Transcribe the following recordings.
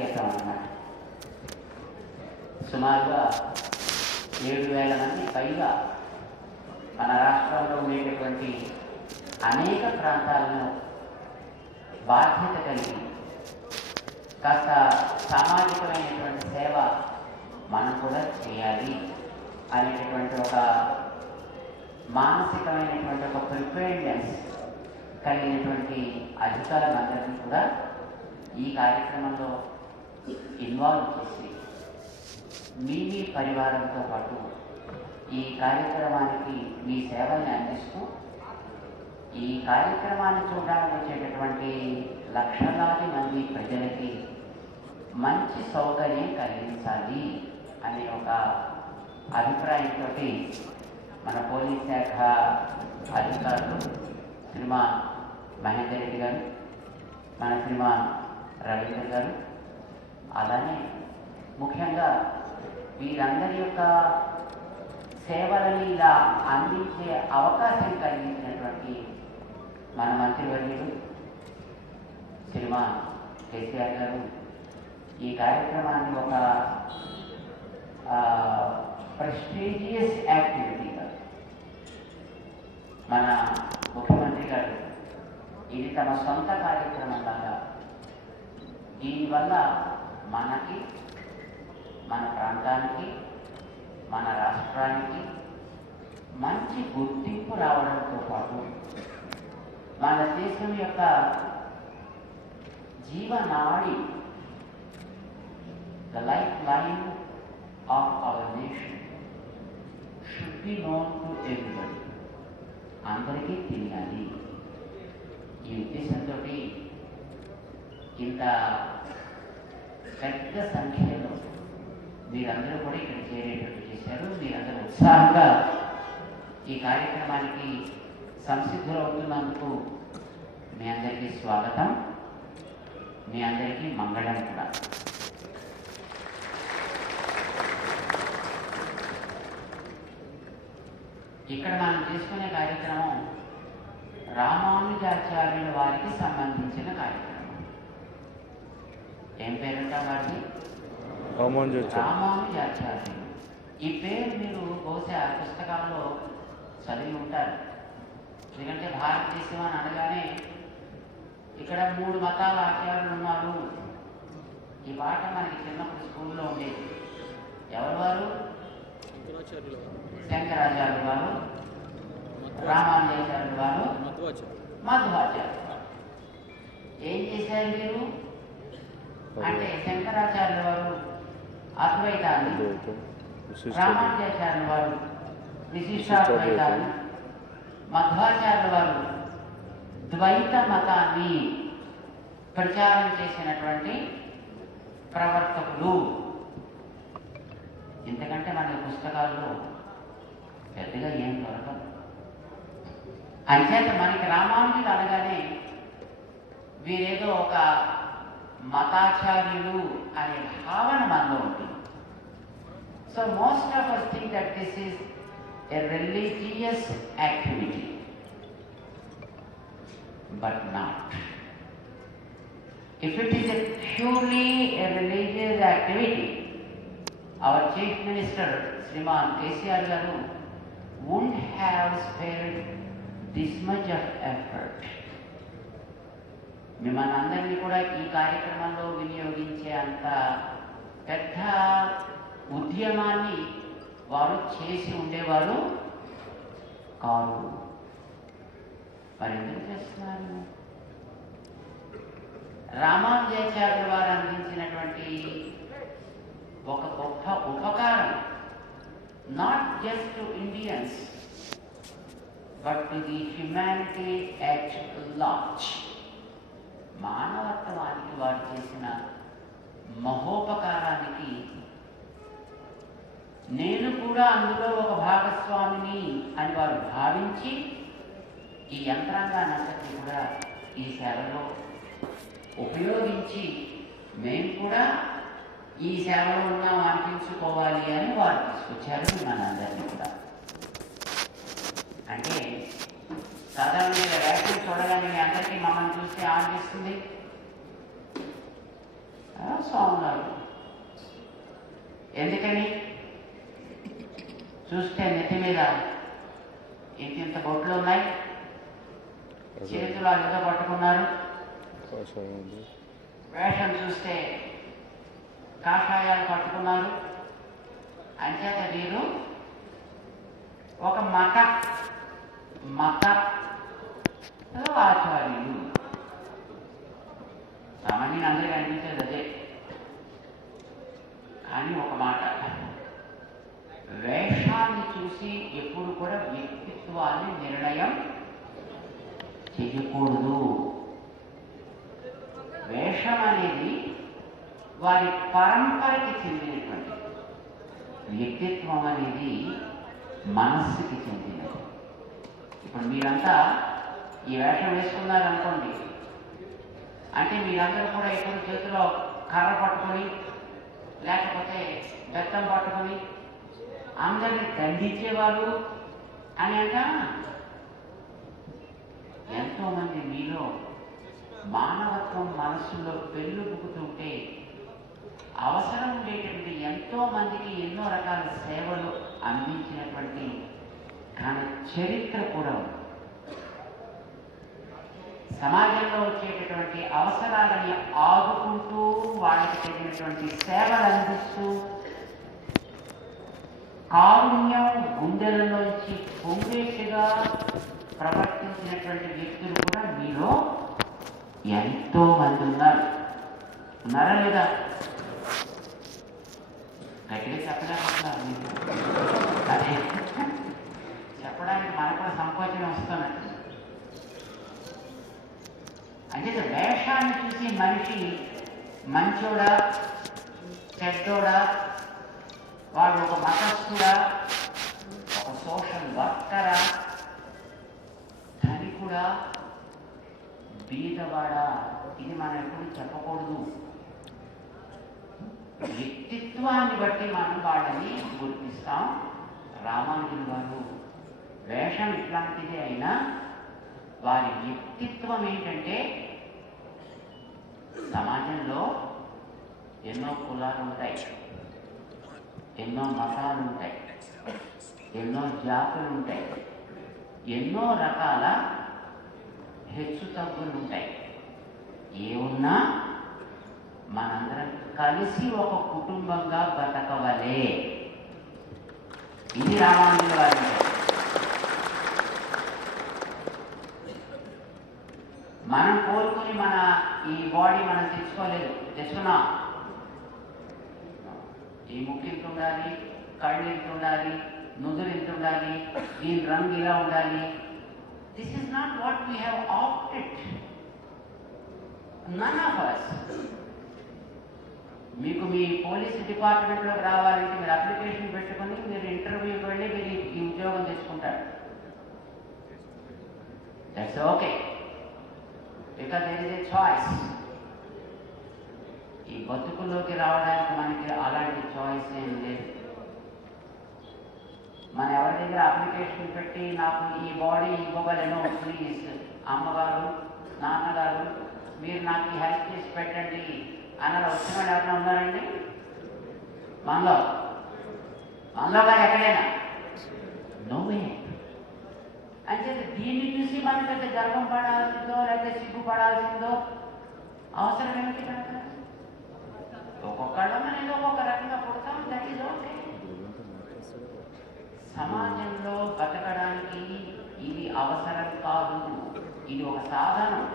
సంకేతం అన్నమాట. సుమారుగా 7,000 మంది పైగా మన రాష్ట్రంలో ఉండేటటువంటి అనేక ప్రాంతాలను బాధ్యత కలిగి కాస్త సామాజికమైనటువంటి సేవ మనం కూడా చేయాలి అనేటటువంటి ఒక మానసికమైనటువంటి ఒక ప్రిపేర్నెస్ కలిగినటువంటి అధికారులందరినీ కూడా ఈ కార్యక్రమంలో ఇన్వాల్వ్ చేసి మీ పరివారంతో పాటు ఈ కార్యక్రమానికి మీ సేవల్ని అందిస్తూ ఈ కార్యక్రమాన్ని చూడడానికి వచ్చేటటువంటి లక్షలాది మంది ప్రజలకి మంచి సౌకర్యం కలిగించాలి అనే ఒక అభిప్రాయంతో మన పోలీస్ శాఖ అధికారులు శ్రీమాన్ మహేందర్ రెడ్డి గారు, మన శ్రీమాన్ రవీంద్ర గారు, అలానే ముఖ్యంగా వీరందరి యొక్క సేవలని ఇలా అందించే అవకాశం కలిగించినటువంటి మన మంత్రివర్యులు శ్రీమాన్ కేసీఆర్ గారు ఈ కార్యక్రమాన్ని ఒక ప్రెస్టీజియస్ యాక్టివిటీగా మన ముఖ్యమంత్రి గారు ఇది తమ సొంత కార్యక్రమం లాగా దీనివల్ల మనకి, మన ప్రాంతానికి, మన రాష్ట్రానికి మంచి గుర్తింపు రావడంతో పాటు మన దేశం యొక్క జీవనాడి, the lifeline of our nation should be known to everybody. అందరికీ తెలియాలి. ఈ ఉద్దేశంతో ఇంత పెద్ద సంఖ్యలో మీరందరూ కూడా ఇక్కడ చేరేటట్టు చేశారు. మీరందరూ ఉత్సాహంగా ఈ కార్యక్రమానికి సంసిద్ధులవుతున్నందుకు మీ అందరికీ స్వాగతం, మీ అందరికీ మంగళం కూడా. ఇక్కడ మనం చేసుకునే కార్యక్రమం రామానుజాచార్యుల వారికి సంబంధించిన కార్యక్రమం. ఏం పేరుంటా వారిది? రామానుజాచార్యులు. ఈ పేరు మీరు బహుశా పుస్తకాల్లో చదివి ఉంటారు. ఎందుకంటే భారతదేశం అని అనగానే ఇక్కడ 3 మతాల ఆచార్యులు ఉన్నారు. ఈ పాట మనకి చిన్నప్పుడు స్కూల్లో ఉండేది. ఎవరు వారు? శంకరాచార్యులు వారు, రామానుజాచార్యులు వారు, మధ్వాచార్యులు. ఏం చేశారు మీరు అంటే శంకరాచార్యుల వారు అద్వైతాన్ని, రామానుజాచార్యుల వారు విశిష్టాద్వైతాన్ని, మధ్వాచార్యుల వారు ద్వైత మతాన్ని ప్రచారం చేసినటువంటి ప్రవర్తకులు. ఎందుకంటే మన పుస్తకాల్లో పెద్దగా ఏం దొరకదు. అంచేత మనకి రామానుజులు అనగానే వీరేదో ఒక మతాచార్యులు అనే భావన మనలో ఉంటుంది. So most of us think that this is a religious activity, but not. If it is a purely a religious activity, our Chief Minister Sriman KCR garu wouldn't have spared this much of effort. మిమ్మల్ని అందరినీ కూడా ఈ కార్యక్రమంలో వినియోగించే అంత పెద్ద ఉద్యమాన్ని వారు చేసి ఉండేవారు కాదు. మరి ఎందుకు చేస్తున్నారు? రామానుజాచార్యుల వారు అందించినటువంటి ఒక గొప్ప ఉపకారం not just to Indians but to the humanity at large. మానవత్వానికి వారు చేసిన మహోపకారానికి నేను కూడా అందులో ఒక భాగస్వామిని అని వారు భావించి ఈ యంత్రాంగాన్ని అంతటినీ కూడా ఈ సేవలో ఉపయోగించి మేము కూడా ఈ సేవలో ఉన్నాం అనిపించుకోవాలి అని వారు తీసుకొచ్చారు మనందరినీ కూడా. అంటే సాధారణంగా ర్యాపిడ్ చూడగానే మీ అందరికీ మమ్మల్ని చూస్తే ఆనందిస్తుంది. స్వాములారు. ఎందుకని? చూస్తే నెత్తి మీద ఇంత బొట్లు ఉన్నాయి, చేతులు అదితో పట్టుకున్నారు. వేషం చూస్తే కాషాయాలు పట్టుకున్నారు. అంచేత వీరు ఒక మత ఆచార్యులు. సామాన్యంగా అందరికీ అనిపించేది అదే. కానీ ఒక మాట, వేషాన్ని చూసి ఎప్పుడు కూడా వ్యక్తిత్వాన్ని నిర్ణయం చేయకూడదు. వేషం అనేది వారి పరంపరకి చెందినటువంటి, వ్యక్తిత్వం అనేది మనస్సుకి చెందినది. ఇప్పుడు మీరంతా ఈ వేషం వేసుకున్నారనుకోండి, అంటే మీరందరూ కూడా ఎప్పుడు చేతిలో కర్ర పట్టుకొని లేకపోతే బెత్తం పట్టుకొని అందరినీ దండించేవారు అని అంటా. ఎంతోమంది మీలో మానవత్వం మనస్సులో పెళ్ళుబుకుతుంటే అవసరం ఉండేటువంటి ఎంతో మందికి ఎన్నో రకాల సేవలు అందించినటువంటి ఘన చరిత్ర కూడా ఉంది. సమాజంలో వచ్చేటటువంటి అవసరాలని ఆదుకుంటూ వాళ్ళకి తగినటువంటి సేవలు అందిస్తూ కారుణ్యం గుండెలలోంచి పొంగేట్టుగా ప్రవర్తించినటువంటి వ్యక్తులు కూడా మీలో ఎంతో మంది ఉన్నారు. ఉన్నారా లేదా? గట్టిగా చెప్పలేకపోతున్నారు మీరు. అదే చెప్పడానికి మనకు కూడా సంకోచం వస్తున్నట్టు. అంటే వేషాన్ని చూసి మనిషి మంచోడా చెడ్డోడా, వాడు ఒక మతస్థుడా, ఒక సోషల్ వర్కరా, ధనికుడా, బీదవాడా, ఇది మనం ఎప్పుడు చెప్పకూడదు. వ్యక్తిత్వాన్ని బట్టి మనం వాళ్ళని గుర్తిస్తాం. రామానుజులు వారు వేషం ఇట్లాంటిది అయినా వారి వ్యక్తిత్వం ఏంటంటే, సమాజంలో ఎన్నో కులాలు ఉంటాయి, ఎన్నో మతాలు ఉంటాయి, ఎన్నో జాతులు ఉంటాయి, ఎన్నో రకాల హెచ్చు తగ్గులు ఉంటాయి. ఏమున్నా మనందరం కలిసి ఒక కుటుంబంగా బతకవలే. ఇది రామానుజుల వారి. మనం కోరుకుని మన ఈ బాడీ మనం తెచ్చుకున్నాం. ఈ ముక్కు ఇంత ఉండాలి, కళ్ళు ఇంత ఉండాలి, నుదురు ఇంత ఉండాలి, దీని రంగు ఇలా ఉండాలి. This is not what we have opted. None of us. మీకు మీ పోలీస్ డిపార్ట్మెంట్లోకి రావాలంటే మీరు అప్లికేషన్ పెట్టుకొని మీరు ఇంటర్వ్యూకి వెళ్ళి మీరు ఈ ఉద్యోగం తెచ్చుకుంటారు. That's okay, because there is a choice. ఈ బతుకుల్లోకి రావడానికి మనకి అలాంటి చాయిస్ ఏం లేదు. మన ఎవరి దగ్గర అప్లికేషన్ పెట్టి నాకు ఈ బాడీ ఇవ్వగలను ప్లీజ్ అమ్మగారు నాన్నగారు మీరు నాకు ఈ హెల్ప్ చేసి పెట్టండి అన్నది వచ్చిన వాళ్ళు ఎవరైనా ఉన్నారండి? మనలో కానీ ఎక్కడైనా నోవే. అంటే దీన్ని చూసి మనం పెద్ద గర్వం పడాల్సిందో లేకపోతే సిగ్గుపడాల్సిందో అవసరం ఏమిటి? కనుక ఒక్కొక్కళ్ళు మనం ఒక్కొక్క రకంగా పుడతాం. That is okay. సమాజంలో బతకడానికి ఇది అవసరం కాదు, ఇది ఒక సాధనం.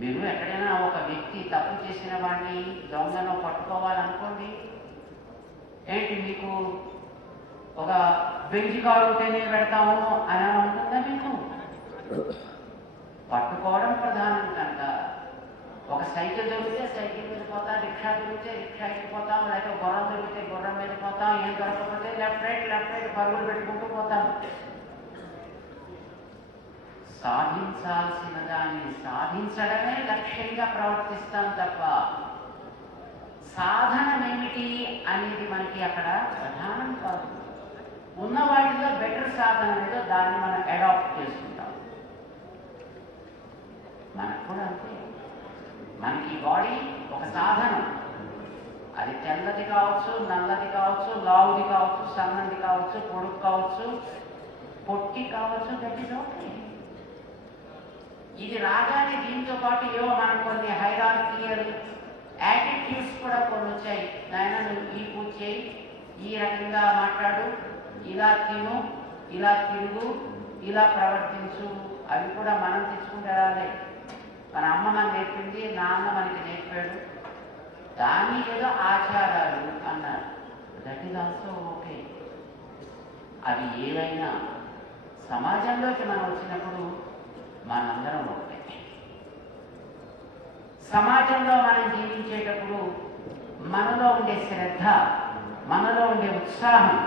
మీరు ఎక్కడైనా ఒక వ్యక్తి తప్పు చేసిన వాడిని దొంగను పట్టుకోవాలనుకోండి, ఏంటి మీకు ఒక బెంచ్ కారు ఉంటేనే పెడతాము అని ఉంటుందా? మీకు పట్టుకోవడం ప్రధానం కనుక ఒక సైకిల్ దొరికితే సైకిల్ మీద పోతాం, రిక్షా దొరికితే రిక్షా ఎక్కిపోతాం, లేకపోతే గుర్రం దొరికితే గుర్రం మీద పోతాం, ఏం దొరకకపోతే లెఫ్ట్ రైట్ పరుగులు పెట్టుకుంటూ పోతాం. సాధించాల్సిన దాన్ని సాధించడమే లక్ష్యంగా ప్రవర్తిస్తాం తప్ప సాధనం ఏమిటి అనేది మనకి అక్కడ ప్రధానం కాదు. ఉన్న వాటిలో బెటర్ సాధన ఏదో దాన్ని మనం అడాప్ట్ చేసుకుంటాం. మనకు కూడా అంతే. మనకి బాడీ ఒక సాధనం. అది తెల్లది కావచ్చు, నల్లది కావచ్చు, లావుది కావచ్చు, సన్నది కావచ్చు, పొడుగు కావచ్చు, పొట్టి కావచ్చు, దట్ ఈజ్ ఓకే. ఇది రాగానే దీంతో పాటు ఏవో మనం కొన్ని హైరార్కియల్ యాటిట్యూడ్స్ కూడా కొన్ని వచ్చాయి. నాయన నువ్వు ఈ పూజ చేయి, ఈ రకంగా మాట్లాడు, ఇలా తిను, ఇలా తిరుగు, ఇలా ప్రవర్తించు. అవి కూడా మనం తెచ్చుకుంటే రాలే. మన అమ్మ మనకు నేర్పింది, నాన్న మనకి నేర్పాడు. దాన్ని ఏదో ఆచారాలు అన్నారు. That is also okay. అవి ఏవైనా సమాజంలోకి మనం వచ్చినప్పుడు మనందరం ఒకటే. సమాజంలో మనం జీవించేటప్పుడు మనలో ఉండే శ్రద్ధ, మనలో ఉండే ఉత్సాహం,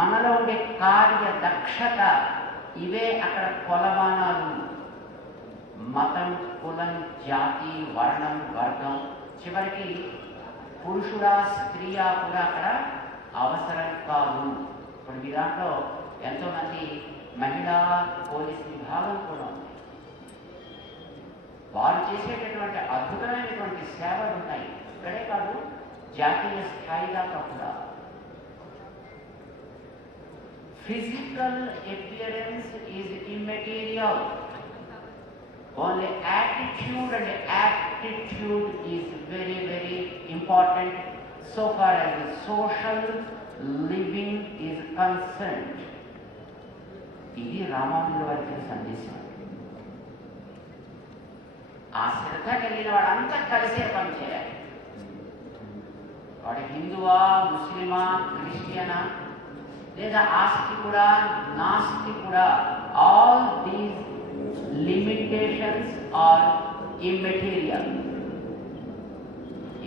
మనలో ఉండే కార్య దక్షత, ఇవే అక్కడ కొలమానాలు. మతం, కులం, జాతి, వర్ణం, వర్గం, చివరికి పురుషుడా స్త్రీయా కూడా అక్కడ అవసరం కాదు. ఇప్పుడు మీ దాంట్లో ఎంతోమంది మహిళా పోలీస్ విభాగం కూడా ఉంది. వారు చేసేటటువంటి అద్భుతమైనటువంటి సేవలు ఉన్నాయి. ఇక్కడే కాదు, జాతీయ స్థాయి దాకా కూడా. Physical appearance is immaterial. Only attitude and aptitude is very, very important so far as the social living is concerned. ఇది రామానుజుల వారి సందేశం. ఆ శ్రద్ధ కలిగిన వాడంతా కలిసే పని చేయాలి. వాడు హిందువా, ముస్లిమా, క్రిస్టియనా, లేదా ఆస్తికుడా, నాస్తికుడా, all these limitations are immaterial.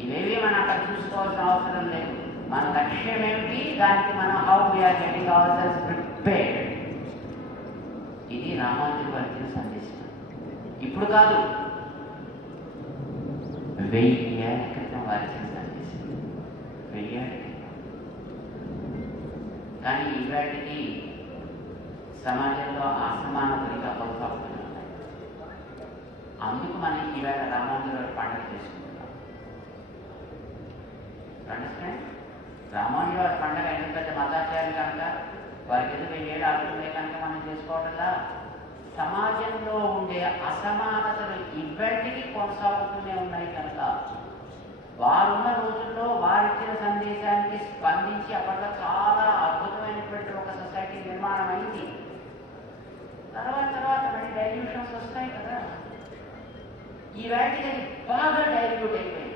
ఇవేవి మనం అక్కడ చూసుకోవాల్సిన అవసరం లేదు. మన లక్ష్యం ఏమిటి, దానికి మనం how we are getting ourselves prepared. ఇది రామానుజుల వారి సందేశం. ఇప్పుడు కాదు, 1000 ఏళ్ల క్రితం వారి సందేశం. 1000 ఏళ్ల క్రితం. కానీ ఇవాటికి సమాజంలో అసమానతలుగా కొనసాగుతున్నాయి. అందుకు మనం ఈవేళ రామానుజుల పండుగ చేసుకుంటున్నాం. అండర్స్టాండ్? రామానుజుల వారి పండుగ ఎందుకు పెద్ద మతాచార్యులు కనుక, వారికి ఎదురు 1000 ఏళ్ళు ఆగుతున్నాయి కనుక మనం చేసుకోవటంలా. సమాజంలో ఉండే అసమానతలు ఇవాటికి కొనసాగుతూనే ఉన్నాయి కనుక వారున్న రోజుల్లో వారిచ్చిన సందేశానికి స్పందించి అప్పట్లో చాలా అద్భుతమైనటువంటి ఒక సొసైటీ నిర్మాణం అయింది. తర్వాత మళ్ళీ డైల్యూషన్స్ వస్తాయి కదా. ఈ వాటికి అది బాగా డైల్యూట్ అయిపోయింది.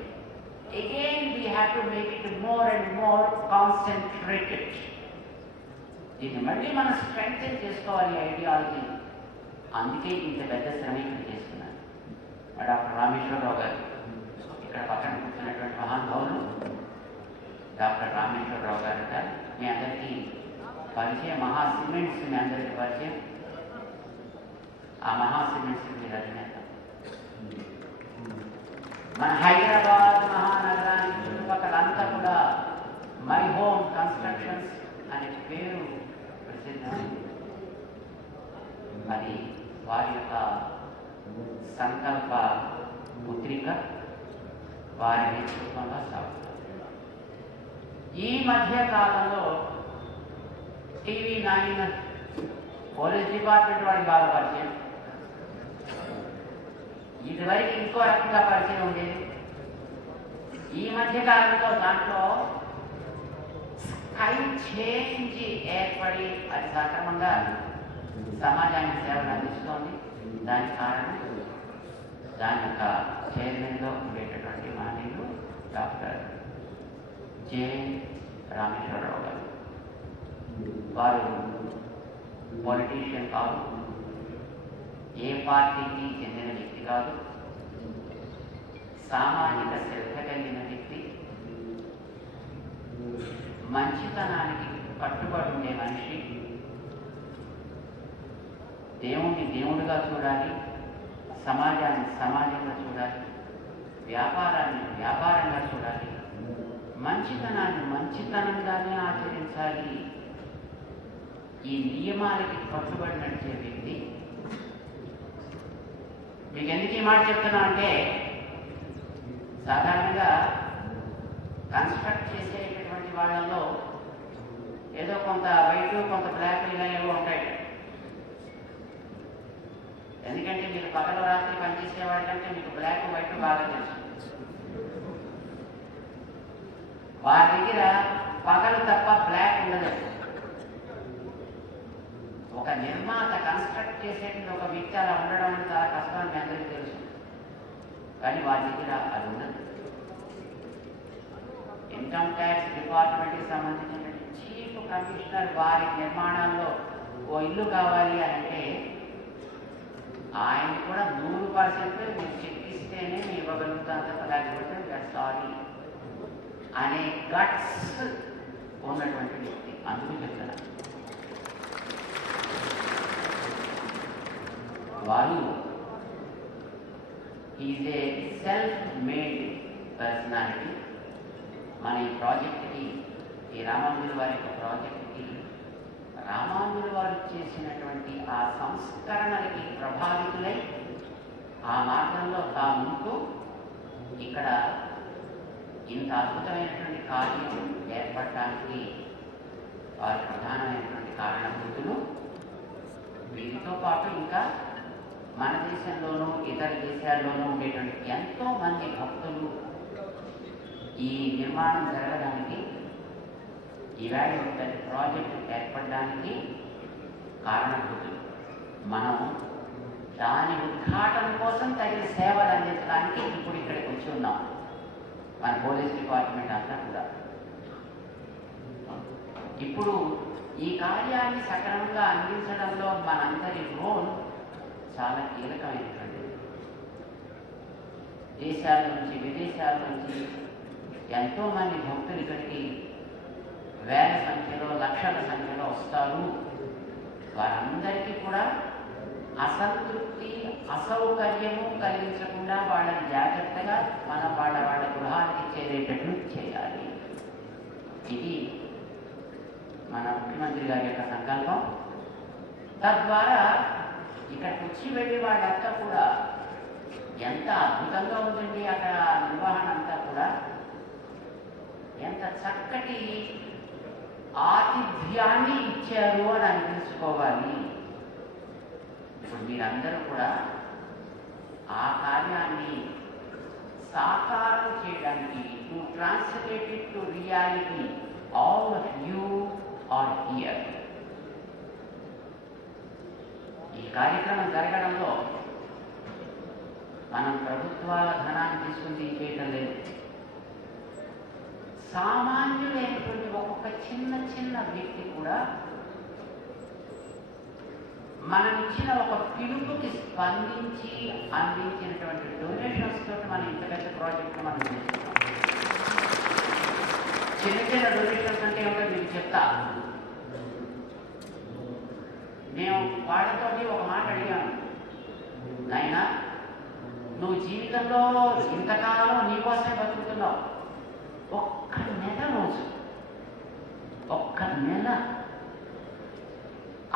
Again we have to make it more and more concentrated. దీన్ని మళ్ళీ మనం స్ట్రెంగ్తెన్ చేసుకోవాలి ఐడియాలజీ. అందుకే ఇంత పెద్ద శ్రమ ఇక్కడ చేస్తున్నారు. డాక్టర్ రామేశ్వరరావు గారు ఇక్కడ పక్కన కూర్చున్నటువంటి మహానుభావులు డాక్టర్ రామేశ్వరరావు గారు అంటారు. మీ అందరికీ పరిచయం, మహా సిమెంట్స్ మీ అందరికీ పరిచయం. ఆ మహా సిమెంట్స్ మీరు అధినేత. మన హైదరాబాద్ మహానగరానికి చుట్టుపక్కలంతా కూడా మై హోమ్ కన్స్ట్రక్షన్స్ అనే పేరు ప్రసిద్ధం. అది వారి యొక్క సంకల్ప పుత్రిక, వారి నేతృత్వంలో సాగుతుంది. ఈ మధ్య కాలంలో TV9 పోలీస్ డిపార్ట్మెంట్ వాడికి బాగా పరిచయం. ఇదివరకు ఇంకో రకంగా పరిచయం ఉండేది. ఈ మధ్య కాలంలో దాంట్లో స్కై చేంజ్ ఏర్పడి అది సక్రమంగా సమాజానికి సేవలు అందిస్తోంది. దానికి కారణం దాని యొక్క చైర్మన్లో ఉండేటటువంటి మానవులు డాక్టర్ జె రామేశ్వరరావు గారు. వారు పొలిటీషియన్ కాదు, ఏ పార్టీకి చెందిన వ్యక్తి కాదు, సామాజిక శ్రద్ధ కలిగిన వ్యక్తి, మంచితనానికి కట్టుబడి ఉండే మనిషి. దేవుణ్ణి దేవుడిగా చూడాలి, సమాజాన్ని సమాజంగా చూడాలి, వ్యాపారాన్ని వ్యాపారంగా చూడాలి, మంచితనాన్ని మంచితనంగానే ఆచరించాలి. ఈ నియమాలకి కట్టుబడి నడిచే వ్యక్తి. మీకు ఎందుకు ఈ మాట చెప్తున్నా అంటే సాధారణంగా కన్స్ట్రక్ట్ చేసేటటువంటి వాళ్ళలో ఏదో కొంత వైట్ కొంత బ్లాక్ ఇలా ఏవో ఉంటాయి. ఎందుకంటే మీరు పగలు రాత్రి పనిచేసే వాళ్ళకంటే మీకు బ్లాక్ వైట్ బాగా తెలుసు. వారి దగ్గర పగలు తప్ప బ్లాక్ ఉండదు. ఒక నిర్మాత కన్స్ట్రక్ట్ చేసేటువంటి ఒక వ్యక్తి అలా ఉండడం అనేది చాలా కష్టం అని అందరికీ తెలుసు. కానీ వారి దగ్గర అది ఉండదు. ఇన్కమ్ ట్యాక్స్ డిపార్ట్మెంట్కి సంబంధించిన చీఫ్ కమిషనర్ వారి నిర్మాణాల్లో ఓ ఇల్లు కావాలి అని అంటే ఆయన కూడా 100% మీరు చెక్కిస్తేనే మేము ఇవ్వగలుగుతాం తప్ప లేకపోతే సారీ అనే గట్స్ ఉన్నటువంటి వ్యక్తి. అందుకు చెప్తాను, వారు is a self made personality. మన ఈ ప్రాజెక్ట్కి, ఈ రామానుజుల వారి యొక్క ప్రాజెక్ట్కి రామానుజుల వారు చేసినటువంటి ఆ సంస్కరణలకి ప్రభావితులై ఆ మార్గంలో తాముంటూ ఇక్కడ ఇంత అద్భుతమైనటువంటి కార్యం ఏర్పడటానికి వారి ప్రధానమైనటువంటి కారణభూతులు. వీరితో పాటు ఇంకా మన దేశంలోనూ ఇతర దేశాల్లోనూ ఉండేటువంటి ఎంతో మంది భక్తులు ఈ నిర్మాణం జరగడానికి, ఇవాళ ప్రాజెక్టు ఏర్పడడానికి కారణభూతులు. మనం దాని ఉద్ఘాటన కోసం తగిన సేవలు అందించడానికి ఇప్పుడు ఇక్కడికి వచ్చి ఉన్నాం. మన పోలీస్ డిపార్ట్మెంట్ అంతా కూడా ఇప్పుడు ఈ కార్యాన్ని సక్రమంగా అందించడంలో మనందరి రోల్ చాలా కీలకమైనటువంటిది. దేశాల నుంచి విదేశాల నుంచి ఎంతోమంది భక్తులు ఇక్కడికి వేల సంఖ్యలో లక్షల సంఖ్యలో వస్తారు. వారందరికీ కూడా అసంతృప్తి అసౌకర్యము కలిగించకుండా వాళ్ళని జాగ్రత్తగా మనం వాళ్ళ గృహానికి చేరేటట్లు చేయాలి. ఇది మన ముఖ్యమంత్రి గారి యొక్క సంకల్పం. తద్వారా ఇక్కడికి వచ్చి వెళ్ళి వాళ్ళంతా కూడా ఎంత అద్భుతంగా ఉందండి అక్కడ నిర్వహణ అంతా కూడా, ఎంత చక్కటి ఆతిథ్యాన్ని ఇచ్చారు అని అనిపించుకోవాలి. ఇప్పుడు మీరందరూ కూడా ఆ కార్యాన్ని సాకారం చేయడానికి, to translate it to reality, all of you are here. ఈ కార్యక్రమం జరగడంలో మనం ప్రభుత్వాల ధనాన్ని తీసుకుని చేయటం లేదు. సామాన్యులైనటువంటి ఒక్కొక్క చిన్న చిన్న వ్యక్తి కూడా మనం ఇచ్చిన ఒక పిలుపుకి స్పందించి అందించినటువంటి డొనేషన్స్ తోటి మనం ఇంత పెద్ద ప్రాజెక్ట్ మనం చేస్తున్నాం. చిన్న చిన్న డొనేషన్స్ అంటే ఏమిటో మీకు చెప్తా. మేము వాళ్ళతోటి ఒక మాట అడిగాను, నాయనా నువ్వు జీవితంలో ఇంతకాలం నీకోసమే బతుకుతున్నావు, ఒక్క నెల రోజు, ఒక్క నెల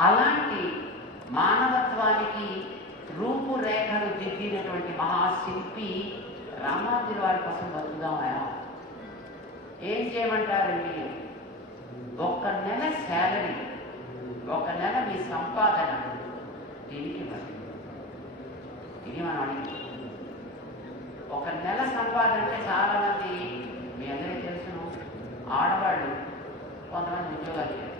అలాంటి మానవత్వానికి రూపురేఖలు దిద్దినటువంటి మహాశిల్పి రామానుజుల వారి కోసం బతుకుదామా? ఏం చేయమంటారండి? ఒక్క నెల శాలరీ, ఒక నెల మీ సంపాదన, దీనికి ఇది మనం అడిగి ఒక నెల సంపాదన అంటే చాలా మంది మీ అందరికీ తెలుసును, ఆడవాళ్ళు కొంతమంది ఉద్యోగాలు చేయరు.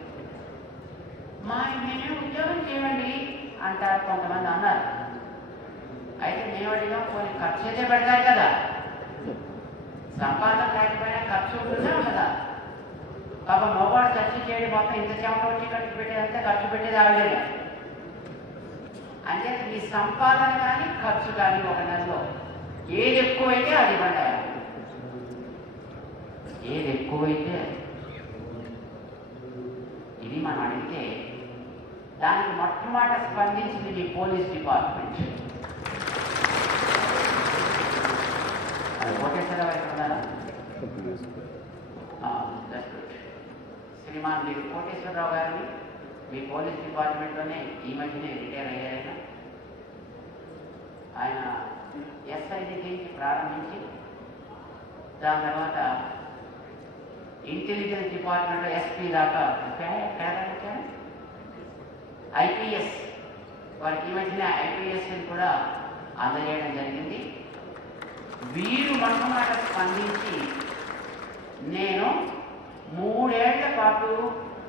మేమే ఉద్యోగం చేయండి అంటారు కొంతమంది అన్నారు. అయితే మేము అడిగాం, కొన్ని ఖర్చు అయితే పెడతారు కదా, సంపాదన లేకపోయినా ఖర్చు ఉంటుందా ఉండదా? పాప మగవాడు ఖర్చు చేయడం మొత్తం ఇంత చెమట వచ్చి ఖర్చు పెట్టేదంటే ఖర్చు పెట్టేది ఆవిడేగా. అంటే మీ సంపాదన కానీ ఖర్చు కానీ ఒక నెలలో ఏది ఎక్కువైతే అది ఇవ్వండి. ఏది ఎక్కువైతే ఇది మనం అడిగితే దానికి మొట్టమొదట స్పందించింది మీ పోలీస్ డిపార్ట్మెంట్. అది కోటేశ్వరరావు ఎక్కడున్నారా? శ్రీమాన్ మీరు కోటేశ్వరరావు గారిని మీ పోలీస్ డిపార్ట్మెంట్లోనే ఈ మధ్యనే రిటైర్ అయ్యారైనా. ఆయన ఎస్ఐజి నుంచి ప్రారంభించి దాని తర్వాత ఇంటెలిజెన్స్ డిపార్ట్మెంట్లో ఎస్పీ దాకా ఐపీఎస్ వారికి ఈ మధ్యన ఐపీఎస్ని కూడా అందజేయడం జరిగింది. వీరు మొట్టమొదట స్పందించి నేను 3 ఏళ్ల పాటు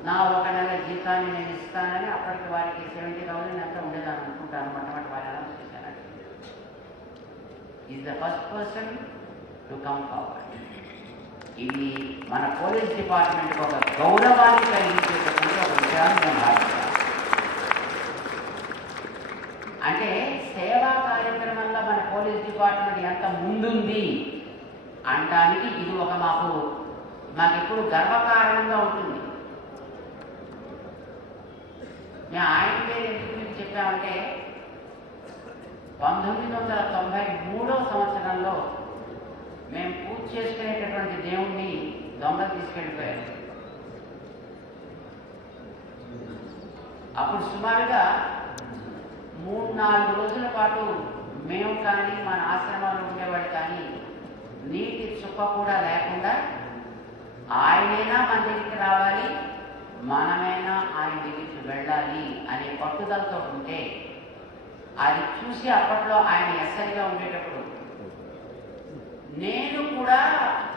నా 1 నెల జీతాన్ని నేను ఇస్తానని, అప్పటికి వారికి 70,000 ఎంత ఉండేదని అనుకుంటాను, మొట్టమొదటి వారి అనౌన్స్ చేశానండి. Is the first person to come forward. ఇది మన పోలీస్ డిపార్ట్మెంట్కి ఒక గౌరవాన్ని కలిగించేటటువంటి ఒక విషయాన్ని నేను భావిస్తాను. అంటే సేవా కార్యక్రమంలో మన పోలీస్ డిపార్ట్మెంట్ ఎంత ముందుంది అనడానికి ఇది ఒక మాకు ఎప్పుడు గర్వకారణంగా ఉంటుంది. మేము ఆయన పేరు ఎందుకు చెప్పామంటే 1993వ సంవత్సరంలో మేము పూజ చేసుకునేటటువంటి దేవుణ్ణి దొంగలు తీసుకెళ్ళిపోయారు. అప్పుడు సుమారుగా 3-4 రోజుల పాటు మేము కానీ మన ఆశ్రమాలు ఉండేవాడు కానీ నీటి చుక్క కూడా లేకుండా ఆయనైనా మన దగ్గరికి రావాలి, మనమైనా ఆయన దగ్గరికి వెళ్ళాలి అనే పట్టుదలతో ఉంటే అది చూసి అప్పట్లో ఆయన ఎస్ఐగా ఉండేటప్పుడు నేను కూడా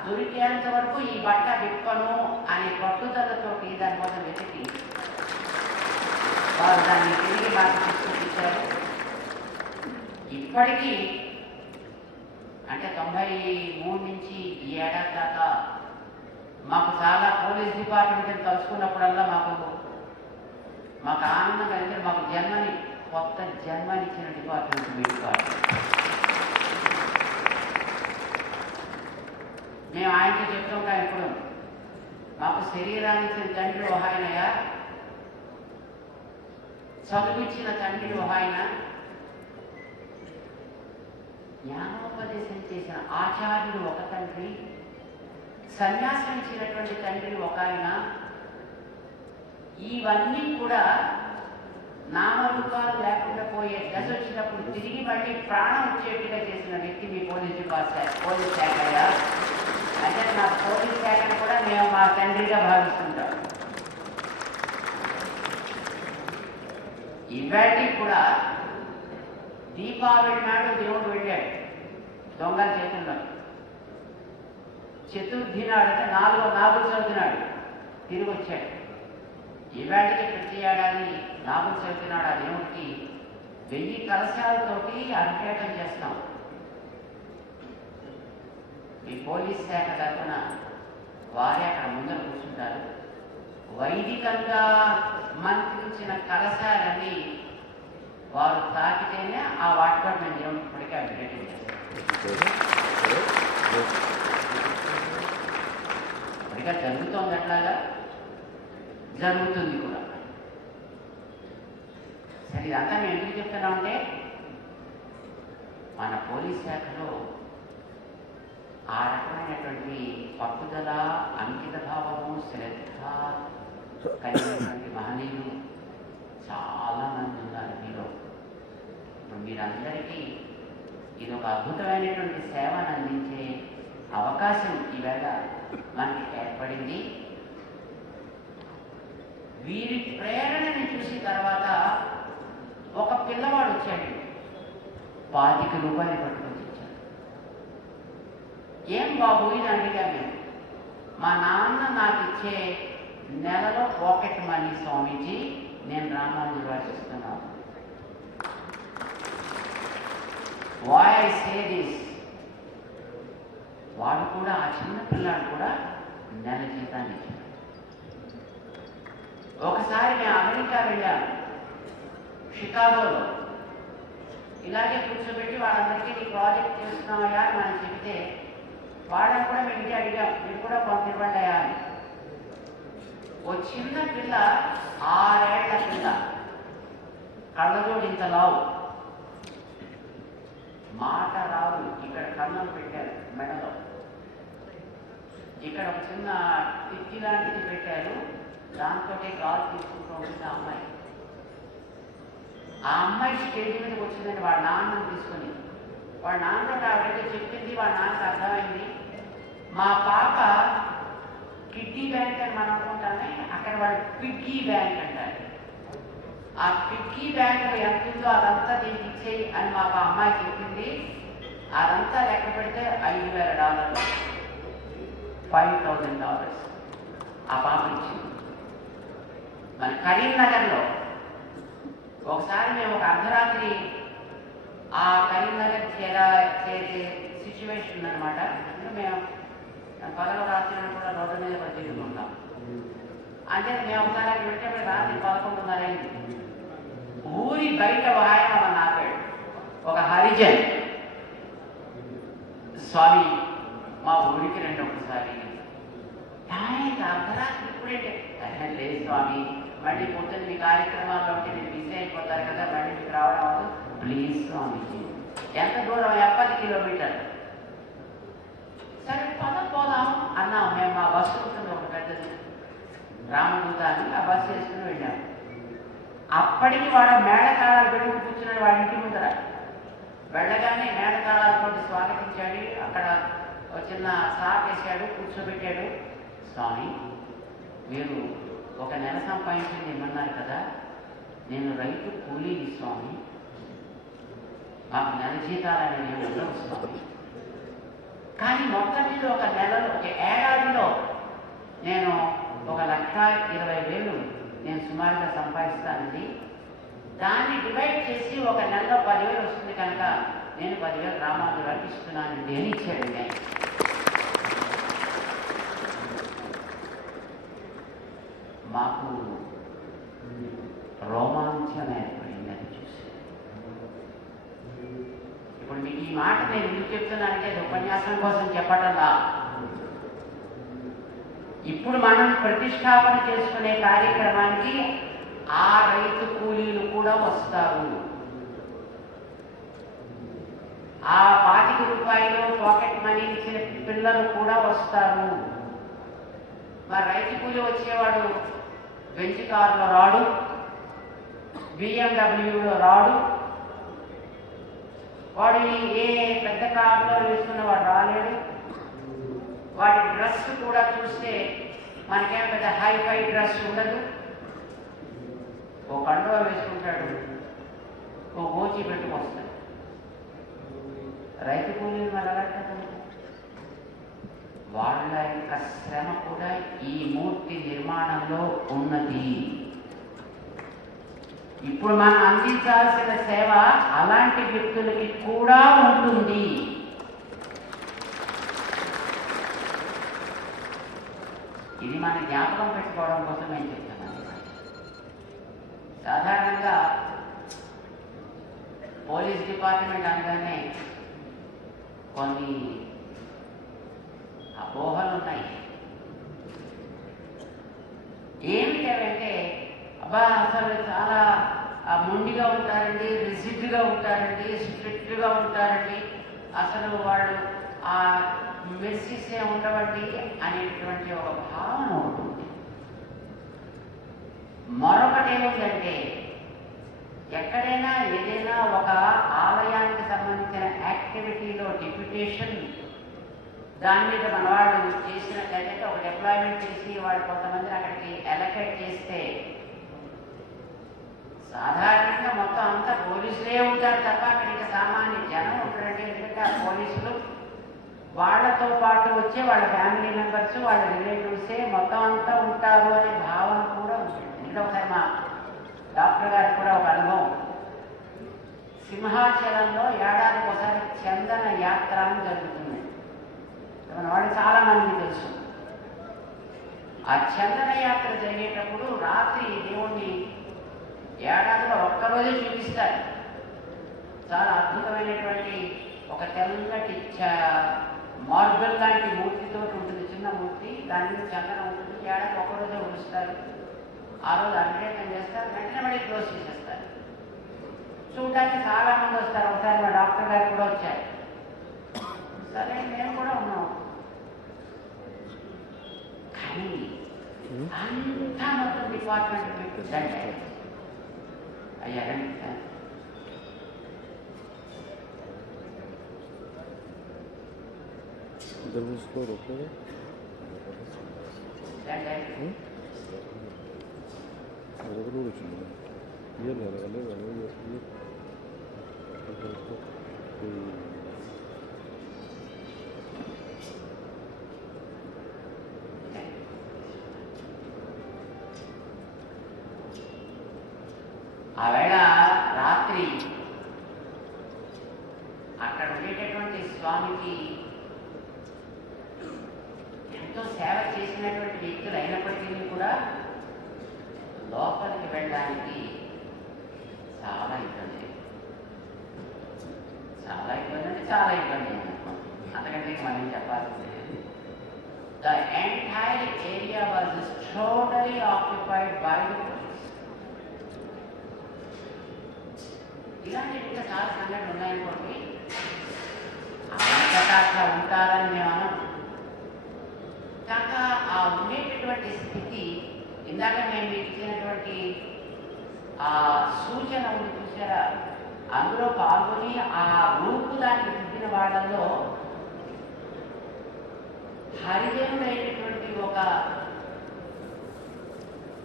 దొరికేంత వరకు ఈ బట్ట విప్పను అనే పట్టుదలతోటి దానికోసం వెతికి వారు దాన్ని తిరిగి మాకు తీసుకొచ్చారు. ఇప్పటికీ అంటే 93 నుంచి ఈ ఏడాది దాకా మాకు చాలా పోలీస్ డిపార్ట్మెంట్ కలుసుకున్నప్పుడల్లా మాకు ఆనందం కలిగింది. మాకు కొత్త జన్మనిచ్చిన డిపార్ట్మెంట్ మీ డిపార్ట్మెంట్. మేము ఆయనతో చెప్తుంటాం ఇప్పుడు, మాకు శరీరాన్ని ఇచ్చిన తండ్రి ఒక ఆయనయ్య, చదువిచ్చిన తండ్రి ఒక ఆయన, జ్ఞానోపదేశం చేసిన ఆచార్యుడు ఒక తండ్రి, సన్యాసం ఇచ్చినటువంటి తండ్రి ఒక ఆయన. ఇవన్నీ కూడా నామరూపాలు లేకుండా పోయే దశ వచ్చినప్పుడు తిరిగి మళ్ళీ ప్రాణం వచ్చేట్టుగా చేసిన వ్యక్తి మీ పోలీస్ శాఖ. అంటే నా పోలీస్ శాఖను కూడా మేము మా తండ్రిగా భావిస్తుంటాం. ఇవాటి కూడా దీపావళి నాడు దేవుడు వెళ్ళాడు దొంగల చేతుల్లో. చతుర్థి నాడు అంటే నాగుల చవితి నాడు తిరిగి వచ్చాడు. ఇవాటికి ప్రతి ఏడాది నాగుల చవితి నాడు ఆ దేవుడికి 1000 కలశాలతోటి అభిషేకం చేస్తాం. ఈ పోలీస్ శాఖ తరఫున వారే అక్కడ ముందర కూర్చుంటారు. వైదికంగా మంత్రించిన కలశాలని వారు తాకితేనే ఆ వాటితో మేము దేవుడికి ఇప్పటికే అభిషేకం చేస్తాం. ఇప్పటికే జరుగుతోంది, అట్లాగా జరుగుతుంది కూడా. సరే, ఇదంతా మేము ఎందుకు చెప్తున్నామంటే మన పోలీస్ శాఖలో ఆ రకమైనటువంటి పట్టుదల, అంకిత భావము, శ్రద్ధ కలిగినటువంటి మహనీయులు చాలా మంది ఉన్నారు మీలో. ఇప్పుడు మీరందరికీ ఇది ఒక అద్భుతమైనటువంటి సేవను అందించే అవకాశం ఈవేళ మనకి ఏర్పడింది. వీరి ప్రేరణని చూసి తర్వాత ఒక పిల్లవాడు వచ్చాడు, 25 రూపాయలు పట్టుకొని వచ్చాడు. ఏం బాబు ఇది అడిగా మేము. మా నాన్న నాకు ఇచ్చే నెలలో పాకెట్ మనీ స్వామీజీ, నేను Ramanuja రాసిస్తున్నాను. Why I say this, వాడు కూడా, ఆ చిన్న పిల్లాడు కూడా నెల జీతాన్ని ఇచ్చాడు. ఒకసారి మేము అమెరికా వెళ్ళాము, షికాగోలో. ఇలాగే కూర్చోబెట్టి వాళ్ళందరికీ నీ ప్రాజెక్ట్ చేస్తున్నామయ్యా అని మనం చెబితే వాళ్ళని కూడా మేము ఇంటి అడిగాం, మీరు కూడా కొంత ఇవ్వండి అయ్యా అని. ఓ చిన్న పిల్ల, 6 ఏళ్ల పిల్ల, కళ్ళజోడు ఇంత లావు, మాట రావు, ఇక్కడ కన్నం పెట్టారు మెడలో, ఇక్కడ ఒక చిన్న తిత్తి లాంటిది పెట్టారు, దాంతో గాలు తీసుకుంటూ ఉంటుంది ఆ అమ్మాయి. ఆ అమ్మాయి స్టేజ్ మీదకి వచ్చిందని వాళ్ళ నాన్నని తీసుకొని, వాళ్ళ నాన్నతో ఆవిడైతే చెప్పింది, వాళ్ళ నాన్నకి అర్థమైంది. మా పాప కిడ్నీ బ్యాంక్ అని మనం అనుకుంటామే, అక్కడ వాళ్ళు పిగ్గీ బ్యాంక్ అంటారు. ఆ పిగ్గీ బ్యాంక్ ఎంత ఉందో అదంతా దీనికి ఇచ్చేయి అని మా అమ్మాయి చెప్పింది. అదంతా లెక్క పెడితే $5,000, $5,000 ఆ పాప ఇచ్చింది. మన కరీంనగర్లో ఒకసారి మేము ఒక అర్ధరాత్రి ఆ కరీంనగర్ చేరే సిచ్యువేషన్ ఉందన్నమాట. అంటే మేము పగల రాత్రి కూడా రోడ్డు మీద తిరుగుతుంటాం. అంటే మేము ఒకసారి అక్కడ పెట్టేప్పుడు రాత్రి 11:30 అయింది. ఊరి బయట ఆయన ఆపాడు, ఒక హరిజన్. స్వామి మా ఊరికి రండి ఒకసారి. అర్ధరాత్రి ఇప్పుడంటే లేదు స్వామి, మళ్ళీ పొద్దున్న మీ కార్యక్రమాల్లో ఉంటే నేను బిజీ అయిపోతారు కదా, మళ్ళీ మీకు రావడం అవ్వదు, ప్లీజ్ స్వామీజీ. ఎంత దూరం? 70 కిలోమీటర్లు. సరే పోదాం అన్నాం. మేము మా బస్సు ఉంటుంది ఒక పెద్దది, రామదూత అని, ఆ బస్సు వేసుకుని వెళ్ళాము. అప్పటికి వాడు మేళతాళాలు పెట్టుకుని కూర్చున్నాడు వాడి ఇంటి ముందర. వెళ్ళగానే మేళతాళాలతో స్వాగతించాడు. అక్కడ ఒక చిన్న సాక్ వేసాడు, కూర్చోబెట్టాడు. స్వామి, మీరు ఒక నెల సంపాదించింది ఏమన్నారు కదా, నేను రైతు కూలీని స్వామి, మాకు నెల జీతాలు అనేవి ఉండవు స్వామి. కానీ మొత్తం మీద ఒక నెలలో, ఒక ఏడాదిలో నేను 1,20,000 నేను సుమారుగా సంపాదిస్తానండి. దాన్ని డివైడ్ చేసి ఒక నెలలో 10,000 వస్తుంది కనుక నేను 10,000 రామాదురాకి ఇస్తున్నానండి అని ఇచ్చాడు. నేను మాకు రోమాంచం ఏర్పడింది అని చూసి. ఇప్పుడు మీకు ఈ మాట నేను ఎందుకు చెప్తున్నానంటే అది ఉపన్యాసం కోసం చెప్పటంలా. ఇప్పుడు మనం ప్రతిష్టాపన చేసుకునే కార్యక్రమానికి ఆ రైతు కూలీలు కూడా వస్తారు. ఆ 25 రూపాయలు పాకెట్ మనీ ఇచ్చిన పిల్లలు కూడా వస్తారు. మరి రైతు కూలి వచ్చేవాడు బెంచ్ కారులో రాడు, BMW రాడు, వాడు ఏ పెద్ద కారులో వేసుకున్నవాడు రాలేడు. వాడి డ్రెస్ కూడా చూస్తే మనకేం పెద్ద హైఫై డ్రెస్ ఉండదు. ఓ కండువా వేసుకుంటాడు, ఓ గోచి పెట్టుకొస్తాడు. రైతు కూలీలు మరి అలాంటి వాళ్ళ యొక్క శ్రమ కూడా ఈ మూర్తి నిర్మాణంలో ఉన్నది. ఇప్పుడు మనం అందించాల్సిన సేవ అలాంటి వ్యక్తులకి కూడా ఉంటుంది. ఇది మన జ్ఞాపకం పెట్టుకోవడం కోసం నేను చెప్తున్నాను. సాధారణంగా పోలీస్ డిపార్ట్మెంట్ అనగానే కొన్ని అపోహలు ఉన్నాయి. ఏమిటంటే అబ్బా అసలు చాలా మొండిగా ఉంటారండి, రిజిడ్గా ఉంటారండి, స్ట్రిక్ట్గా ఉంటారండి, అసలు వాళ్ళు ఆ మెస్సీసే ఉండవండి అనేటువంటి ఒక భావన ఉంటుంది. మరొకటి ఏమిటంటే ఎక్కడైనా ఏదైనా ఒక ఆలయానికి సంబంధించిన యాక్టివిటీలో డిప్యూటేషన్ దాని మీద మన వాళ్ళు చేసినట్లయితే ఒక డిప్లాయ్మెంట్ చేసి వాళ్ళు కొంతమందిని అక్కడికి అలొకేట్ చేస్తే సాధారణంగా మొత్తం అంతా పోలీసులే ఉంటారు తప్ప అక్కడికి సామాన్య జనం ఉంటారండి. ఎందుకంటే ఆ పోలీసులు వాళ్ళతో పాటు వచ్చే వాళ్ళ ఫ్యామిలీ మెంబర్స్, వాళ్ళ రిలేటివ్సే మొత్తం అంతా ఉంటారు అనే భావన కూడా ఉంటుంది. ఎందుకంటే ఒకసారి మా డాక్టర్ గారికి కూడా ఒక అనుభవం. సింహాచలంలో ఏడాదికి ఒకసారి చందన యాత్ర అని జరుగుతుంది. మన వాళ్ళు చాలా మందికి తెలుసు. ఆ చందన యాత్ర జరిగేటప్పుడు రాత్రి దేవుణ్ణి ఏడాదిలో ఒక్కరోజే చూపిస్తారు. చాలా అద్భుతమైనటువంటి ఒక తెల్లటి మార్బుల్ లాంటి మూర్తితో ఉంటుంది, చిన్న మూర్తి, దాని మీద చందనం ఉంటుంది. ఏడాది ఒక్కరోజే ఉంచుతారు. ఆ రోజు అభిషేకం చేస్తారు, వెంటనే మళ్ళీ క్లోజ్ చేసేస్తారు. చూడటానికి చాలా మంది వస్తారు. ఒకసారి మా డాక్టర్ గారు కూడా వచ్చారు. సరే మేము కూడా ఉన్నాం. కానీ అంతా మొత్తం డిపార్ట్మెంట్ పెట్టుకుందంటే అయ్యా Darbus ko rin. Arabalar için mi? Yerler alıyor. ఆవేళ రాత్రి అక్కడ ఉండేటటువంటి స్వామికి ఎంతో సేవ చేసినటువంటి వ్యక్తులు అయినప్పటికీ కూడా లోపలికి వెళ్ళడానికి చాలా ఇబ్బంది అంటే చాలా ఇబ్బంది అంతకంటే మనం చెప్పాల్సింది. The entire area was totally occupied by the police. ఇలాంటి ఇంకా చాలా సంఘటనలు ఉన్నాయనుకోండి. అంతటా అట్లా ఉంటారని మేము అనం. కాక ఆ ఉండేటటువంటి స్థితి ఇందాక మేము మీకు ఇచ్చినటువంటి ఆ సూచన ఉంది చూసారా, అందులో పాల్గొని ఆ రూపు దానికి పుట్టిన వాళ్ళల్లో హరిజనుడైనటువంటి ఒక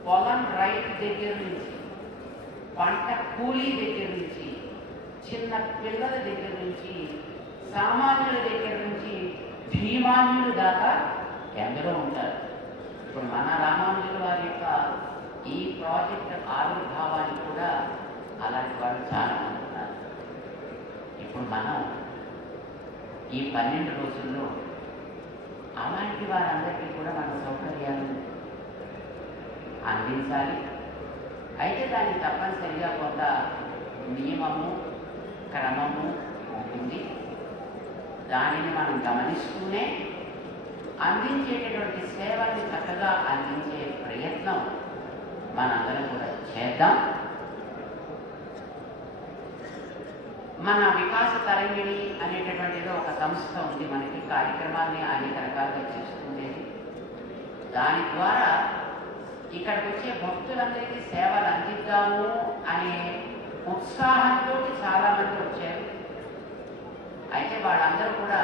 పొలం రైతు దగ్గర నుంచి, పంట కూలీ దగ్గర నుంచి, చిన్న పిల్లల దగ్గర నుంచి, సామాన్యుల దగ్గర నుంచి భీమాన్యుల దాకా ఎందరో ఉంటారు. ఇప్పుడు మన రామానుజుల వారి యొక్క ఈ ప్రాజెక్ట్ ఆవిర్భావానికి కూడా అలాంటి వాళ్ళు చాలా మంది ఉన్నారు. ఇప్పుడు మనం ఈ 12 రోజుల్లో అలాంటి వారందరికీ కూడా మన సౌకర్యాలు అందించాలి. అయితే దానికి తప్పనిసరిగా కొంత నియమము, క్రమము ఉంటుంది. దానిని మనం గమనిస్తూనే అందించేటటువంటి సేవల్ని చక్కగా అందించే ప్రయత్నం మనందరం కూడా చేద్దాం. మన వికాస తరంగిణి అనేటటువంటిదో ఒక సంస్థ ఉంది మనకి, కార్యక్రమాన్ని అనేక రకాలుగా చేస్తుండేది. దాని ద్వారా ఇక్కడికి వచ్చే భక్తులందరికీ సేవలు అందిద్దాము అనే ఉత్సాహంతో చాలామంది వచ్చారు. అయితే వాళ్ళందరూ కూడా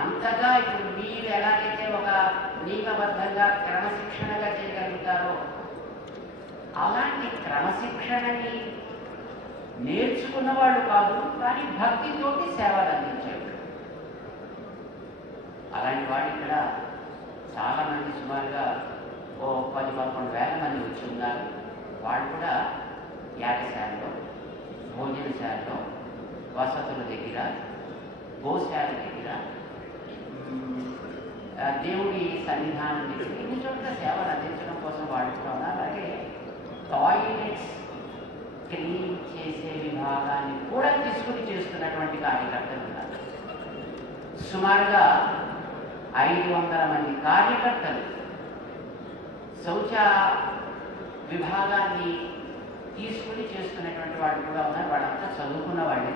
అంతగా ఇప్పుడు మీరు ఎలాగైతే ఒక నియమబద్ధంగా క్రమశిక్షణగా చేయగలుగుతారో అలాంటి క్రమశిక్షణని నేర్చుకున్న వాళ్ళు కాదు, కానీ భక్తితోటి సేవలు అందించారు. అలాంటి వాళ్ళు ఇక్కడ చాలామంది, సుమారుగా 10-11 వేల మంది వచ్చి ఉన్నారు. వాళ్ళు కూడా యాగశాలలో, భోజనశాలలో, వసతుల దగ్గర, గోశాల దగ్గర, దేవుడి సన్నిధానం దగ్గర ఇన్ని చోట్ల సేవలు అందించడం కోసం వాళ్ళు కూడా ఉన్నారు. అలాగే టాయిలెట్స్ క్లీన్ చేసే విభాగాన్ని కూడా తీసుకుని చేస్తున్నటువంటి కార్యకర్తలు ఉన్నారు. సుమారుగా 500 మంది కార్యకర్తలు శౌచ విభాగాన్ని తీసుకుని చేస్తున్నటువంటి వాళ్ళు కూడా ఉన్నారు. వాళ్ళంతా చదువుకున్న వాళ్ళే,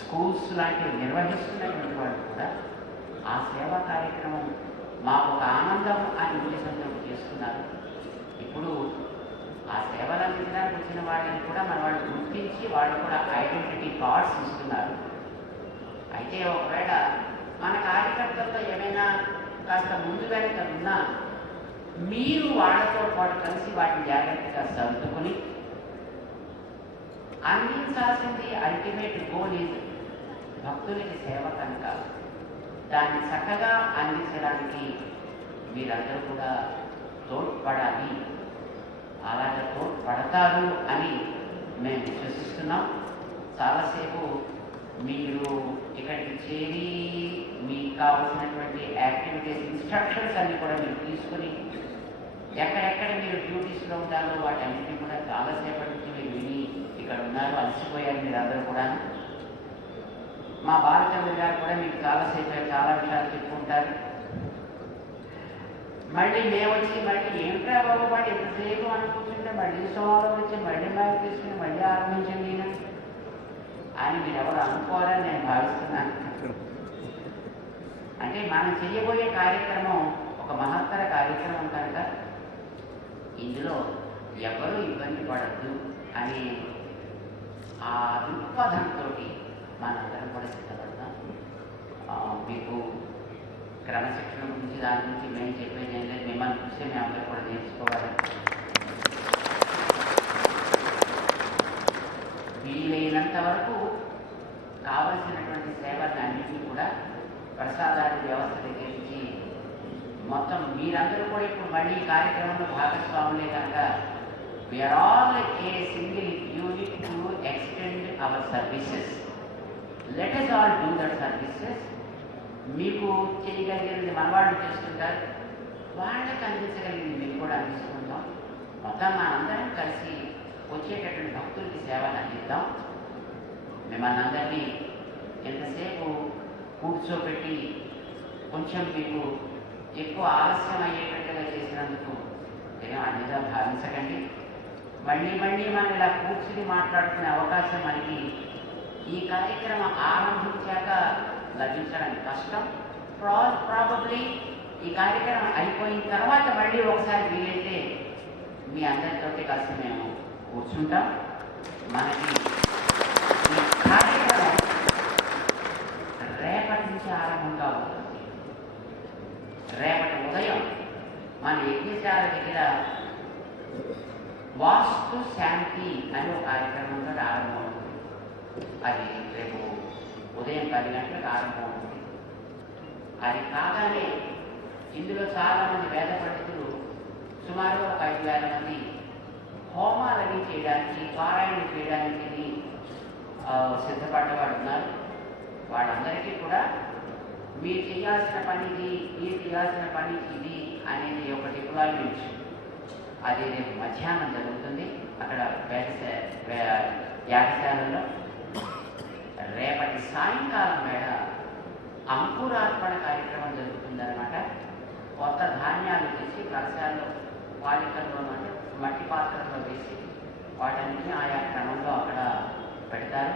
స్కూల్స్ లాంటివి నిర్వహిస్తున్నటువంటి వాళ్ళు కూడా ఆ సేవా కార్యక్రమం మాకు ఒక ఆనందం అని ఉద్దేశంతో చేస్తున్నారు. ఇప్పుడు ఆ సేవలు అందించడానికి వచ్చిన వాళ్ళని కూడా మన వాళ్ళు గుర్తించి వాళ్ళు కూడా ఐడెంటిటీ కార్డ్స్ ఇస్తున్నారు. అయితే ఒకవేళ మన కార్యకర్తలతో ఏమైనా కాస్త ముందు వెనక ఉన్నా మీరు వాళ్ళతో పాటు కలిసి వాటిని జాగ్రత్తగా సర్దుకుని అందించాల్సింది అల్టిమేట్ గోల్ ఇది భక్తులకి సేవ కనుక దాన్ని చక్కగా అందించడానికి మీరందరూ కూడా తోడ్పడాలి. అలాగే తోడ్పడతారు అని మేము విశ్వసిస్తున్నాం. చాలాసేపు మీరు ఇక్కడికి చేరి మీకు కావాల్సినటువంటి యాక్టివిటీస్, ఇన్స్ట్రక్షన్స్ అన్నీ కూడా మీరు తీసుకుని ఎక్కడెక్కడ మీరు డ్యూటీస్లో ఉంటారో వాటన్నిటిని కూడా చాలాసేపటి నుంచి మీరు విని ఇక్కడ ఉన్నారు, అలసిపోయారు మీరు అందరూ కూడా. మా బాలచంద్ర గారు కూడా మీకు చాలాసేపు చాలా విషయాలు చెప్పుకుంటారు. మళ్ళీ మేము వచ్చి మళ్ళీ ఏమిటా బాబు వాడు ఎంతసేపు అనుకుంటుంటే మళ్ళీ సోమవారం వచ్చి మళ్ళీ మ్యాచ్ తీసుకుని మళ్ళీ ఆరంభించండి అని మీరు ఎవరు అనుకోవాలని నేను భావిస్తున్నాను. అంటే మనం చేయబోయే కార్యక్రమం ఒక మహత్తర కార్యక్రమం కనుక ఇందులో ఎవరు ఇబ్బంది పడద్దు అనే ఆ దృక్పథంతో మనందరం కూడా సిద్ధపడతాం. మీకు క్రమశిక్షణ గురించి దాని గురించి మేము చెప్పేది ఏం లేదు. మిమ్మల్ని చూస్తే మేము అందరూ కూడా నేర్చుకోవాలి. వీలైనంత వరకు కావలసినటువంటి సేవలను అన్నింటినీ కూడా ప్రసాదాల వ్యవస్థ దగ్గర నుంచి మొత్తం మీరందరూ కూడా ఇప్పుడు మళ్ళీ ఈ కార్యక్రమంలో భాగస్వాములే కనుక we are all a single unit to extend our services. Let us all do that services. మీకు చేయగలిగినది మనవాళ్ళు చేస్తుంటారు, వాళ్ళకి అందించగలిగింది మేము కూడా అందిస్తుంటాం. మొత్తం మనందరం కలిసి వచ్చేటటువంటి భక్తులకి సేవలు అందిద్దాం. మిమ్మల్ని అందరినీ ఎంతసేపు కూర్చోబెట్టి కొంచెం మీకు ఎక్కువ ఆలస్యం అయ్యేటట్టుగా చేసినందుకు ఏం అన్నిగా భావించకండి. మళ్ళీ మళ్ళీ మనం ఇలా కూర్చుని మాట్లాడుకునే అవకాశం మనకి ఈ కార్యక్రమం ఆరంభించాక లభించడం కష్టం. ప్రాబబ్లీ ఈ కార్యక్రమం అయిపోయిన తర్వాత మళ్ళీ ఒకసారి వీలైతే మీ అందరితోటి కలిసి మేము కూర్చుంటాం. మనకి ఈ కార్యక్రమం రేపటి నుంచి ఆరంభం కావుతుంది. రేపటి ఉదయం మన యజ్ఞశాల దగ్గర వాస్తు శాంతి అనే ఒక కార్యక్రమంతో ఆరంభం అవుతుంది. అది రేపు ఉదయం 10 గంటలకు ఆరంభం అవుతుంది. అది కాగానే ఇందులో చాలామంది వేద పండితులు సుమారు ఒక 5,000 మంది హోమాలని చేయడానికి, పారాయణ చేయడానికి సిద్ధపడ్డవాడు ఉన్నారు. వాళ్ళందరికీ కూడా మీరు చేయాల్సిన పని ఇది, మీరు చేయాల్సిన పని ఇది అనేది ఒక డిప్లాయ్మెంట్ అది రేపు మధ్యాహ్నం జరుగుతుంది అక్కడ యాగశాలలో. రేపటి సాయంకాలం వేళ అంకురార్పణ కార్యక్రమం జరుగుతుందన్నమాట. కొత్త ధాన్యాలు తెచ్చి కలశాల్లో వాలికల్లో అంటే మట్టి పాత్రలో వేసి వాటన్నిటిని ఆయా క్రమంలో అక్కడ పెడతారు.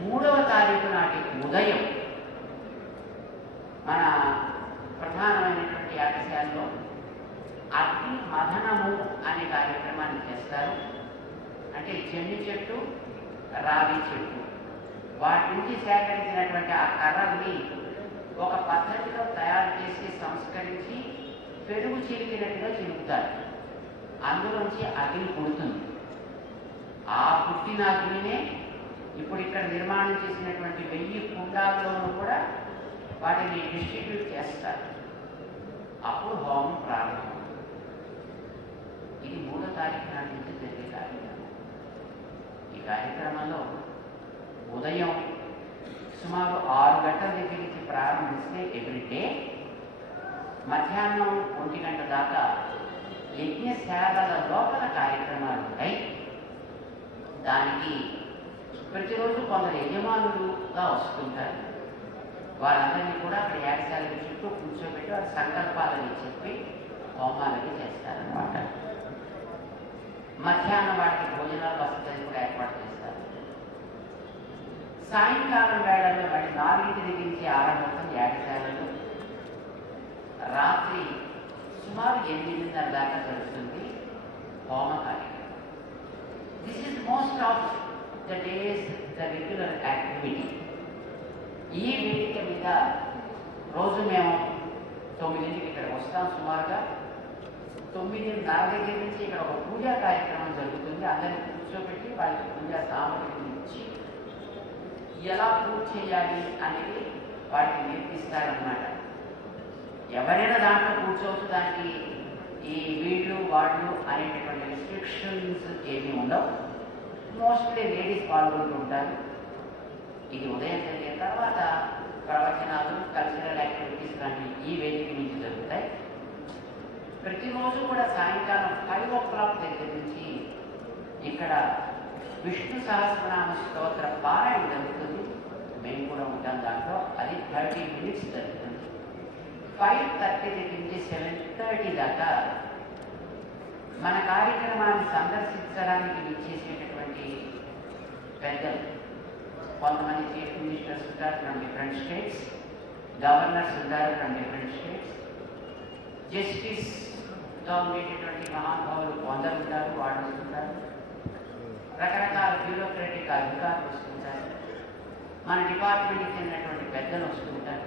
3వ తారీఖు నాటి ఉదయం మన ప్రధానమైనటువంటి యాగశాలలో అగ్ని మథనము అనే కార్యక్రమాన్ని చేస్తారు. అంటే జమ్మి చెట్టు, రావి చెట్టు వాటి నుంచి సేకరించినటువంటి ఆ కర్రల్ని ఒక పద్ధతిలో తయారు చేసి సంస్కరించి పెరుగు చిలికినట్టుగా చిలుకుతారు. అందులోంచి అగ్ని పుడుతుంది. ఆ పుట్టిన అగ్నినే ఇప్పుడు ఇక్కడ నిర్మాణం చేసినటువంటి 1000 కుండాల్లోనూ కూడా వాటిని డిస్ట్రిబ్యూట్ చేస్తారు. అప్పుడు హోమం ప్రారంభం. ఇది 3వ తారీఖు నాటి నుంచి జరిగే కార్యక్రమం. ఈ కార్యక్రమంలో ఉదయం సుమారు 6 గంటల దగ్గర నుంచి ప్రారంభిస్తే ఎవ్రీడే మధ్యాహ్నం 1 గంట దాకా యజ్ఞశాలల లోపల కార్యక్రమాలు ఉంటాయి. దానికి ప్రతిరోజు కొందరు యజమానులుగా వస్తుంటారు. వాళ్ళందరినీ కూడా అక్కడ యాగశాల చుట్టూ కూర్చోబెట్టి వాళ్ళ సంకల్పాలని చెప్పి హోమాలని చేస్తారన్నమాట. మధ్యాహ్నం వాటికి భోజనాల వసతి కూడా ఏర్పాటు చేస్తారు. సాయంకాలం వేళల్లో మళ్ళీ 4 దగ్గర నుంచి ఆరంభమవుతుంది యాగశాలలో. రాత్రి సుమారు 8:30 దాకా జరుగుతుంది హోమ కార్యక్రమం. This is most of the days the regular activity. ఈ వేదిక మీద రోజు మేము 9ంటికి ఇక్కడ వస్తాం. సుమారుగా 9:30 దగ్గర నుంచి ఇక్కడ ఒక పూజా కార్యక్రమం జరుగుతుంది. అందరినీ కూర్చోబెట్టి వాళ్ళకి పూజా సామగ్రిని ఇచ్చి ఎలా పూజ చేయాలి అనేది వాటికి నేర్పిస్తారన్నమాట. ఎవరైనా దాంట్లో కూర్చోవచ్చు. దానికి ఈ వీళ్ళు వాళ్ళు అనేటటువంటి రిస్ట్రిక్షన్స్ ఏమీ ఉండవు. మోస్ట్లీ లేడీస్ పాల్గొంటూ ఉంటారు. ఇది ఉదయం జరిగిన తర్వాత ప్రవచనాలు, కల్చరల్ యాక్టివిటీస్ లాంటి ఈ వేదిక నుంచి జరుగుతాయి. ప్రతిరోజు కూడా సాయంకాలం 5 o'clock దగ్గర నుంచి ఇక్కడ విష్ణు సహస్రనామ స్తోత్ర పారాయణ జరుగుతుంది. మేము కూడా ఉంటాం దాంట్లో. అది 30 minutes జరుగుతుంది. 5:30 దగ్గర నుంచి 7:30 దాకా మన కార్యక్రమాన్ని సందర్శించడానికి విచ్చేసేటటువంటి పెద్దలు కొంతమంది చీఫ్ మినిస్టర్స్ ఉంటారు ఫ్రమ్ డిఫరెంట్ స్టేట్స్, గవర్నర్స్ ఉంటారు ఫ్రమ్ డిఫరెంట్ స్టేట్స్, జస్టిస్గా ఉండేటటువంటి మహానుభావులు కొందరు ఉంటారు, వాళ్ళు వస్తుంటారు, రకరకాల బ్యూరోక్రటిక్ అధికారులు వస్తుంటారు. మన డిపార్ట్మెంట్కి చెందినటువంటి పెద్దలు వస్తుంటారు.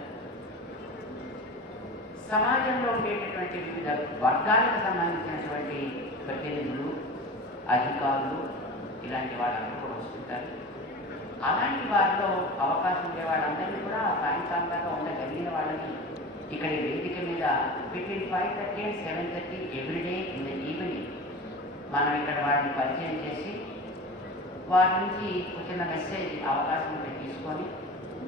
సమాజంలో ఉండేటటువంటి వివిధ వర్గాలకు సంబంధించినటువంటి ప్రతినిధులు, అధికారులు, ఇలాంటి వాళ్ళందరూ కూడా వస్తుంటారు. అలాంటి వారిలో అవకాశం ఉండే వాళ్ళందరినీ కూడా సాయంకాలం దాకా ఉండగలిగిన వాళ్ళని ఇక్కడ వేదిక మీద between 5:30 and 7:30 everyday in the evening మనం ఇక్కడ వారిని పరిచయం చేసి వారి నుంచి చిన్న మెసేజ్ అవకాశం తీసుకొని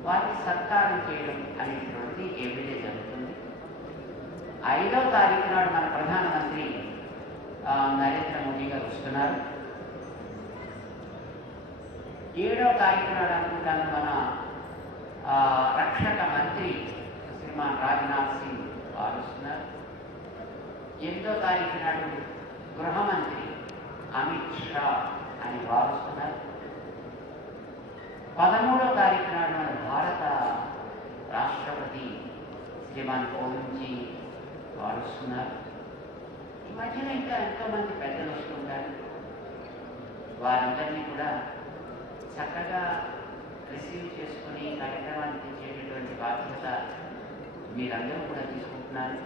వారికి సత్కారం చేయడం అనేటువంటిది ఎవ్రీడే జరుగుతుంది. 5వ తారీఖు నాడు మన ప్రధానమంత్రి నరేంద్ర మోదీ గారు వస్తున్నారు. 7వ తారీఖు నాడు అనుకుంటాను మన రక్షణ మంత్రి శ్రీమాన్ రాజ్నాథ్ సింగ్ వారు వస్తున్నారు. 8వ తారీఖు నాడు గృహమంత్రి అమిత్ షా అని వారు వస్తున్నారు. 13వ తారీఖు నాడు మన భారత రాష్ట్రపతి శ్రీమాన్ కోవింద్ వారు వస్తున్నారు. ఈ మధ్యన ఇంకా ఎంతోమంది పెద్దలు వస్తుంటారు. వారందరినీ కూడా చక్కగా రిసీవ్ చేసుకుని కార్యక్రమాన్ని తెచ్చేటటువంటి బాధ్యత మీరందరూ కూడా తీసుకుంటున్నారు.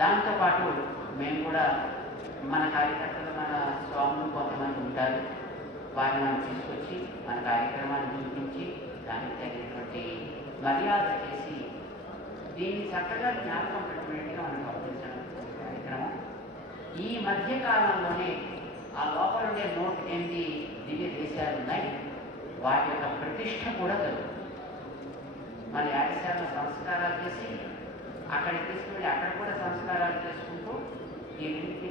దాంతోపాటు మేము కూడా మన కార్యకర్తలు, మన స్వాములు కొంతమంది ఉంటారు. వారిని మనం తీసుకొచ్చి మన కార్యక్రమాన్ని చూపించి దానికి తగినటువంటి మర్యాద చేసి దీన్ని చక్కగా జ్ఞాపకం పెట్టుకునేట్టుగా మనం పంపించడం కార్యక్రమం. ఈ మధ్య కాలంలోనే ఆ లోపల ఉండే 108 దివ్య దేశాలు ఉన్నాయి. వాటి యొక్క ప్రతిష్ట కూడా జరుగుతుంది. మన యాగశాలలో సంస్కారాలు చేసి అక్కడికి తీసుకుని అక్కడ కూడా సంస్కారాలు చేసుకుంటూ ఈ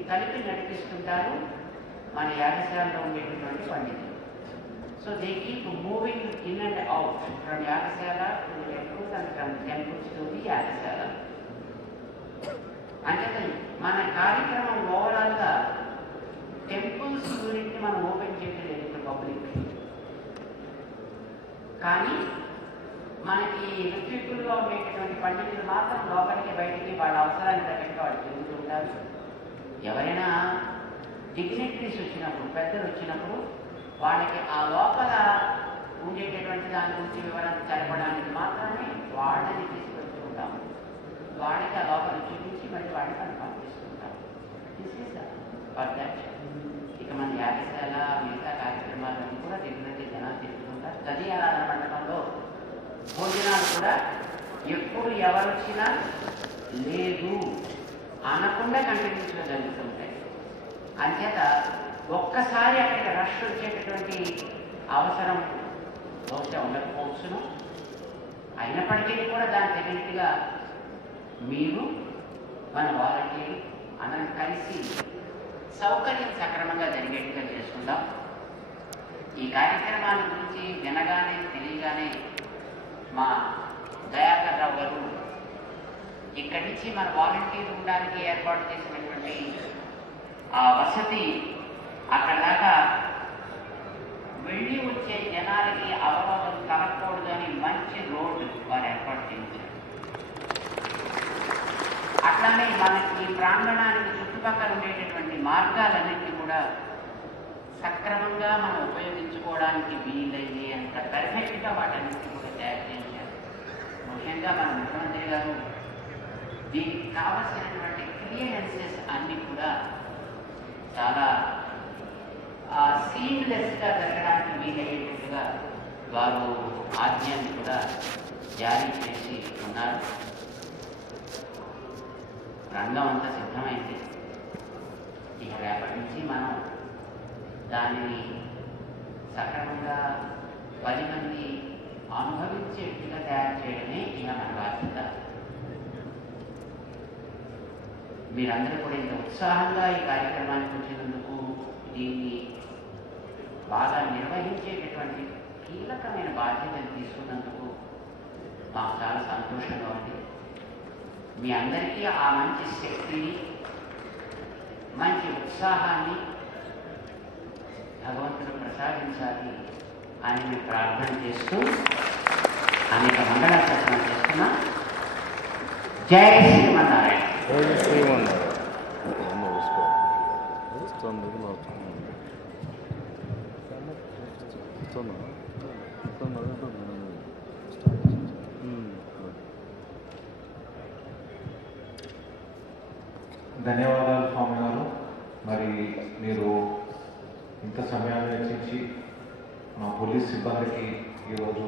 కలిపి నడిపిస్తుంటారు మన యాగశాలలో ఉండేటటువంటి పండితులు. So they keep moving in and out from యాగశాల to the temples and from temples to the యాగశాల. అంటే మన కార్యక్రమం ఓవరాల్గా టెంపుల్స్ యూనిట్ని మనం ఓపెన్ చేయడం లేదు పబ్లిక్. కానీ మనకి ఋత్వికులుగా ఉండేటటువంటి పండితులు మాత్రం లోపలికి బయటికి వాళ్ళ అవసరాన్ని తగ్గట్టుగా వాళ్ళు తిరుగుతూ ఉంటారు. ఎవరైనా డిగ్నిటరీస్ వచ్చినప్పుడు, పెద్దలు వచ్చినప్పుడు వాళ్ళకి ఆ లోపల ఉండేటటువంటి దాని గురించి వివరణ తెలపడానికి మాత్రమే వాళ్ళని తీసుకెళ్తూ ఉంటాము. వాళ్ళకి ఆ లోపల చూపించి మళ్ళీ వాళ్ళని మనం పంపిస్తుంటాం. This is for that. ఇక మన యాగశాల మిగతా కార్యక్రమాలన్నీ కూడా రెగ్యులర్గా జనాలు తిరుగుతుంటారు. గది ఆరాధన మండపంలో భోజనాలు కూడా ఎప్పుడు ఎవరు వచ్చినా లేదు అనకుండా కంటిన్యూస్గా జరుగుతుంటాయి. అంచేత ఒక్కసారి అక్కడికి రష్ వచ్చేటటువంటి అవసరం బహుశా ఉండకపోవచ్చును. అయినప్పటికీ కూడా దాన్ని తగినట్టుగా మీరు మన వాలంటీర్లు అందరం కలిసి సౌకర్యం సక్రమంగా జరిగేట్టుగా చేసుకుందాం. ఈ కార్యక్రమాల గురించి వినగానే తెలియగానే మా దయాకర్ రావు గారు ఇక్కడి నుంచి మన వాలంటీర్లు ఉండడానికి ఏర్పాటు చేసినటువంటి ఆ వసతి అక్కడ దాకా వెళ్ళి వచ్చే జనాలకి అవరోధం కలగకూడదు అని మంచి రోడ్డు వారు ఏర్పాటు చేయించారు. అట్లానే మనకి ప్రాంగణానికి చుట్టుపక్కల ఉండేటటువంటి మార్గాలన్నింటినీ కూడా సక్రమంగా మనం ఉపయోగించుకోవడానికి వీలయ్యే అంత పర్ఫెక్ట్గా వాటన్నింటినీ కూడా తయారు చేయించారు. ముఖ్యంగా మన ముఖ్యమంత్రి గారు దీనికి కావలసినటువంటి క్లియరెన్సెస్ అన్నీ కూడా చాలా సీమ్లెస్గా జరగడానికి వీలయ్యేటట్టుగా వారు ఆజ్ఞని కూడా జారీ చేసి ఉన్నారు. రంగం అంతా సిద్ధమైంది. ఇక రేపటి నుంచి మనం దానిని సక్రమంగా 10 మంది అనుభవించేట్టుగా తయారు చేయడమే ఇక మన బాధ్యత. మీరందరూ కూడా ఇంత ఉత్సాహంగా ఈ కార్యక్రమానికి వచ్చినందుకు, దీన్ని బాగా నిర్వహించేటటువంటి కీలకమైన బాధ్యతను తీసుకున్నందుకు మాకు చాలా సంతోషంగా ఉంది. మీ అందరికీ ఆ మంచి శక్తిని, మంచి ఉత్సాహాన్ని భగవంతుడు ప్రసాదించాలి అని మేము ప్రార్థన చేస్తూ అనేక మంగళాశాసనం చేస్తున్నా. జై శ్రీమన్నారాయణ. వస్తుంది మొత్తం మొదట మనం స్టార్ట్ ధన్యవాదాలు స్వామి గారు. మరి మీరు ఇంత సమయాన్ని వెచ్చించి మా పోలీస్ సిబ్బందికి ఈరోజు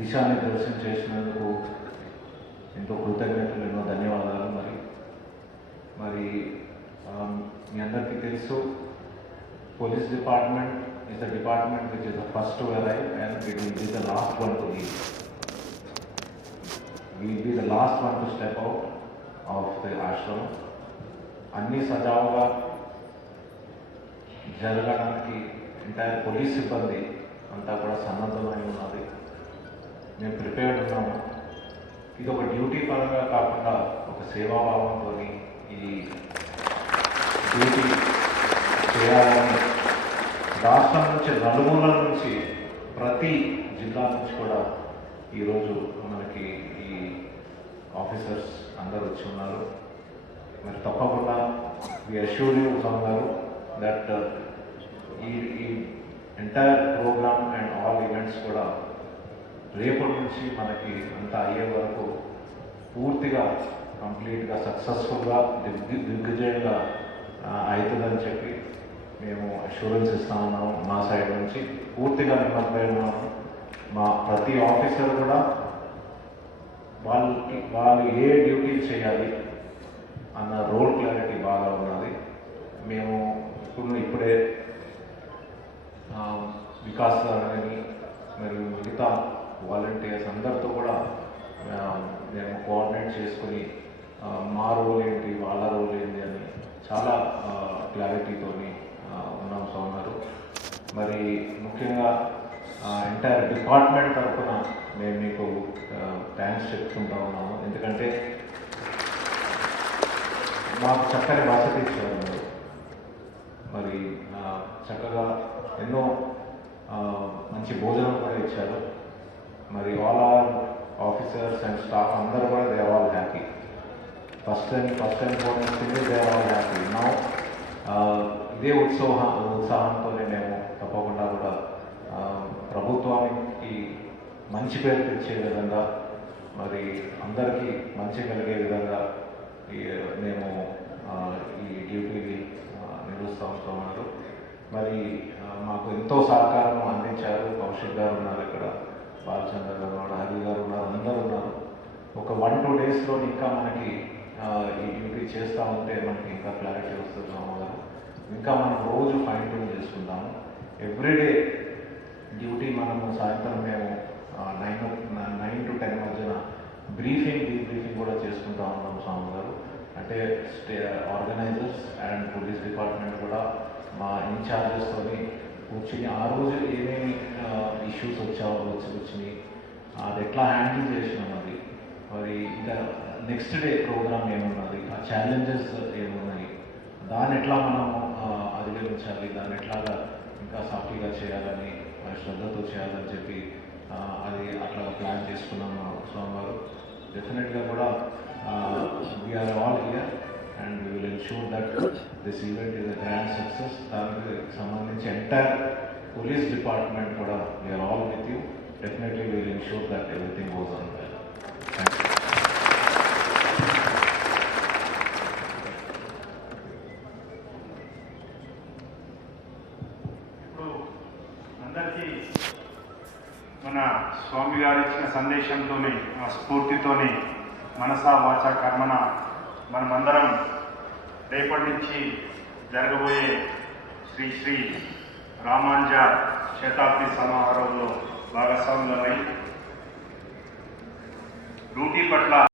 దిశానిర్దేశం చేసినందుకు ఎంతో కృతజ్ఞతలు, ఎన్నో ధన్యవాదాలు. మరి మీ అందరికీ తెలుసు, police department is the department which is the first to arrive and it will be the last one to leave. We will be the last one to step out of the ashram. అన్ని సజావుగా జరగడానికి entire police సిబ్బంది అంతా కూడా సన్నద్ధమై ఉన్నది. మేము prepared ఉన్నాము. ఇది ఒక డ్యూటీ పరంగా కాకుండా ఒక సేవాభావంతో ఈ డ్యూటీ చేయాలని రాష్ట్రం నుంచి నలుమూలల నుంచి ప్రతి జిల్లా నుంచి కూడా ఈరోజు మనకి ఈ ఆఫీసర్స్ అందరూ వచ్చి ఉన్నారు. మరి తప్పకుండా వి అష్యూర్ యూ గారు దట్ ఈ entire program and all events కూడా రేపటి నుంచి మనకి అంతా అయ్యే వరకు పూర్తిగా కంప్లీట్గా సక్సెస్ఫుల్గా దిగ్విజయంగా అవుతుందని చెప్పి మేము అష్యూరెన్స్ ఇస్తా ఉన్నాము. మా సైడ్ నుంచి పూర్తిగా నిమగ్నమై ఉన్నాము. మా ప్రతి ఆఫీసర్ కూడా వాళ్ళు ఏ డ్యూటీ చేయాలి అన్న రోల్ క్లారిటీ బాగా ఉన్నది. మేము ఇప్పుడే వికాస్ గారిని మరియు మిగతా వాలంటీర్స్ అందరితో కూడా మేము కోఆర్డినేట్ చేసుకుని మా రోల్ ఏంటి, వాళ్ళ రోల్ ఏంటి అని చాలా క్లారిటీతోని ఉన్నాం సోమవారు. మరి ముఖ్యంగా ఎంటైర్ డిపార్ట్మెంట్ తరఫున మేము మీకు థ్యాంక్స్ చెప్పుకుంటా ఉన్నాము. ఎందుకంటే మాకు చక్కని వసతి ఇచ్చారు మీరు. మరి చక్కగా ఎన్నో మంచి భోజనం కూడా ఇచ్చారు. మరి all are officers and staff అందరూ కూడా they are all happy. First and foremost they are all happy. Now ఇదే ఉత్సాహంతోనే మేము తప్పకుండా కూడా ప్రభుత్వానికి మంచి పేరు తెచ్చే విధంగా, మరి అందరికీ మంచి కలిగే విధంగా మేము ఈ డ్యూటీని నిర్వహిస్తూ ఉన్నారు. మరి మాకు ఎంతో సహకారం అందించారు. కౌశిక్ గారు ఉన్నారు, ఇక్కడ బాలచంద్ర గారు ఉన్నారు, హరి గారు ఉన్నారు, అందరూ ఉన్నారు. ఒక 1-2 డేస్లో ఇంకా మనకి ఈ డ్యూటీ చేస్తూ ఉంటే మనకి ఇంకా క్లారిటీ వస్తుంది గారు. ఇంకా మనం రోజు ఫైన్ ట్యూన్ చేసుకుంటాము. ఎవ్రీడే డ్యూటీ మనము సాయంత్రం మేము 9 to 10 మధ్యన డీబ్రీఫింగ్ కూడా చేసుకుంటా ఉన్నాం స్వామి గారు. అంటే ఆర్గనైజర్స్ అండ్ పోలీస్ డిపార్ట్మెంట్ కూడా మా ఇన్ఛార్జెస్తోని కూర్చుని ఆ రోజు ఏమేమి ఇష్యూస్ వచ్చినాయి, అది ఎట్లా హ్యాండిల్ చేసినాం, మరి ఇంకా నెక్స్ట్ డే ప్రోగ్రామ్ ఏమున్నది, ఆ ఛాలెంజెస్ ఏమున్నాయి, దాన్ని ఎట్లా మనము అధిగమించాలి, దాన్ని ఎట్లాగా ఇంకా సాఫీగా చేయాలని, శ్రద్ధతో చేయాలని చెప్పి అది అట్లా ప్లాన్ చేసుకున్నాము స్వామివారు. డెఫినెట్గా కూడా we are all here and we will ensure that this event is a grand success. దానికి సంబంధించి ఎంటైర్ పోలీస్ డిపార్ట్మెంట్ కూడా we are all with you. Definitely we will ensure that everything goes on well. Thank you. మన స్వామి గారు ఇచ్చిన సందేశంతోని, ఆ స్ఫూర్తితోని మనసా వాచ కర్మన మనమందరం రేపటి నుంచి జరగబోయే శ్రీ శ్రీ రామానుజ శతాబ్ది సమారోహంలో భాగస్వాములమై డ్యూటీ పట్ల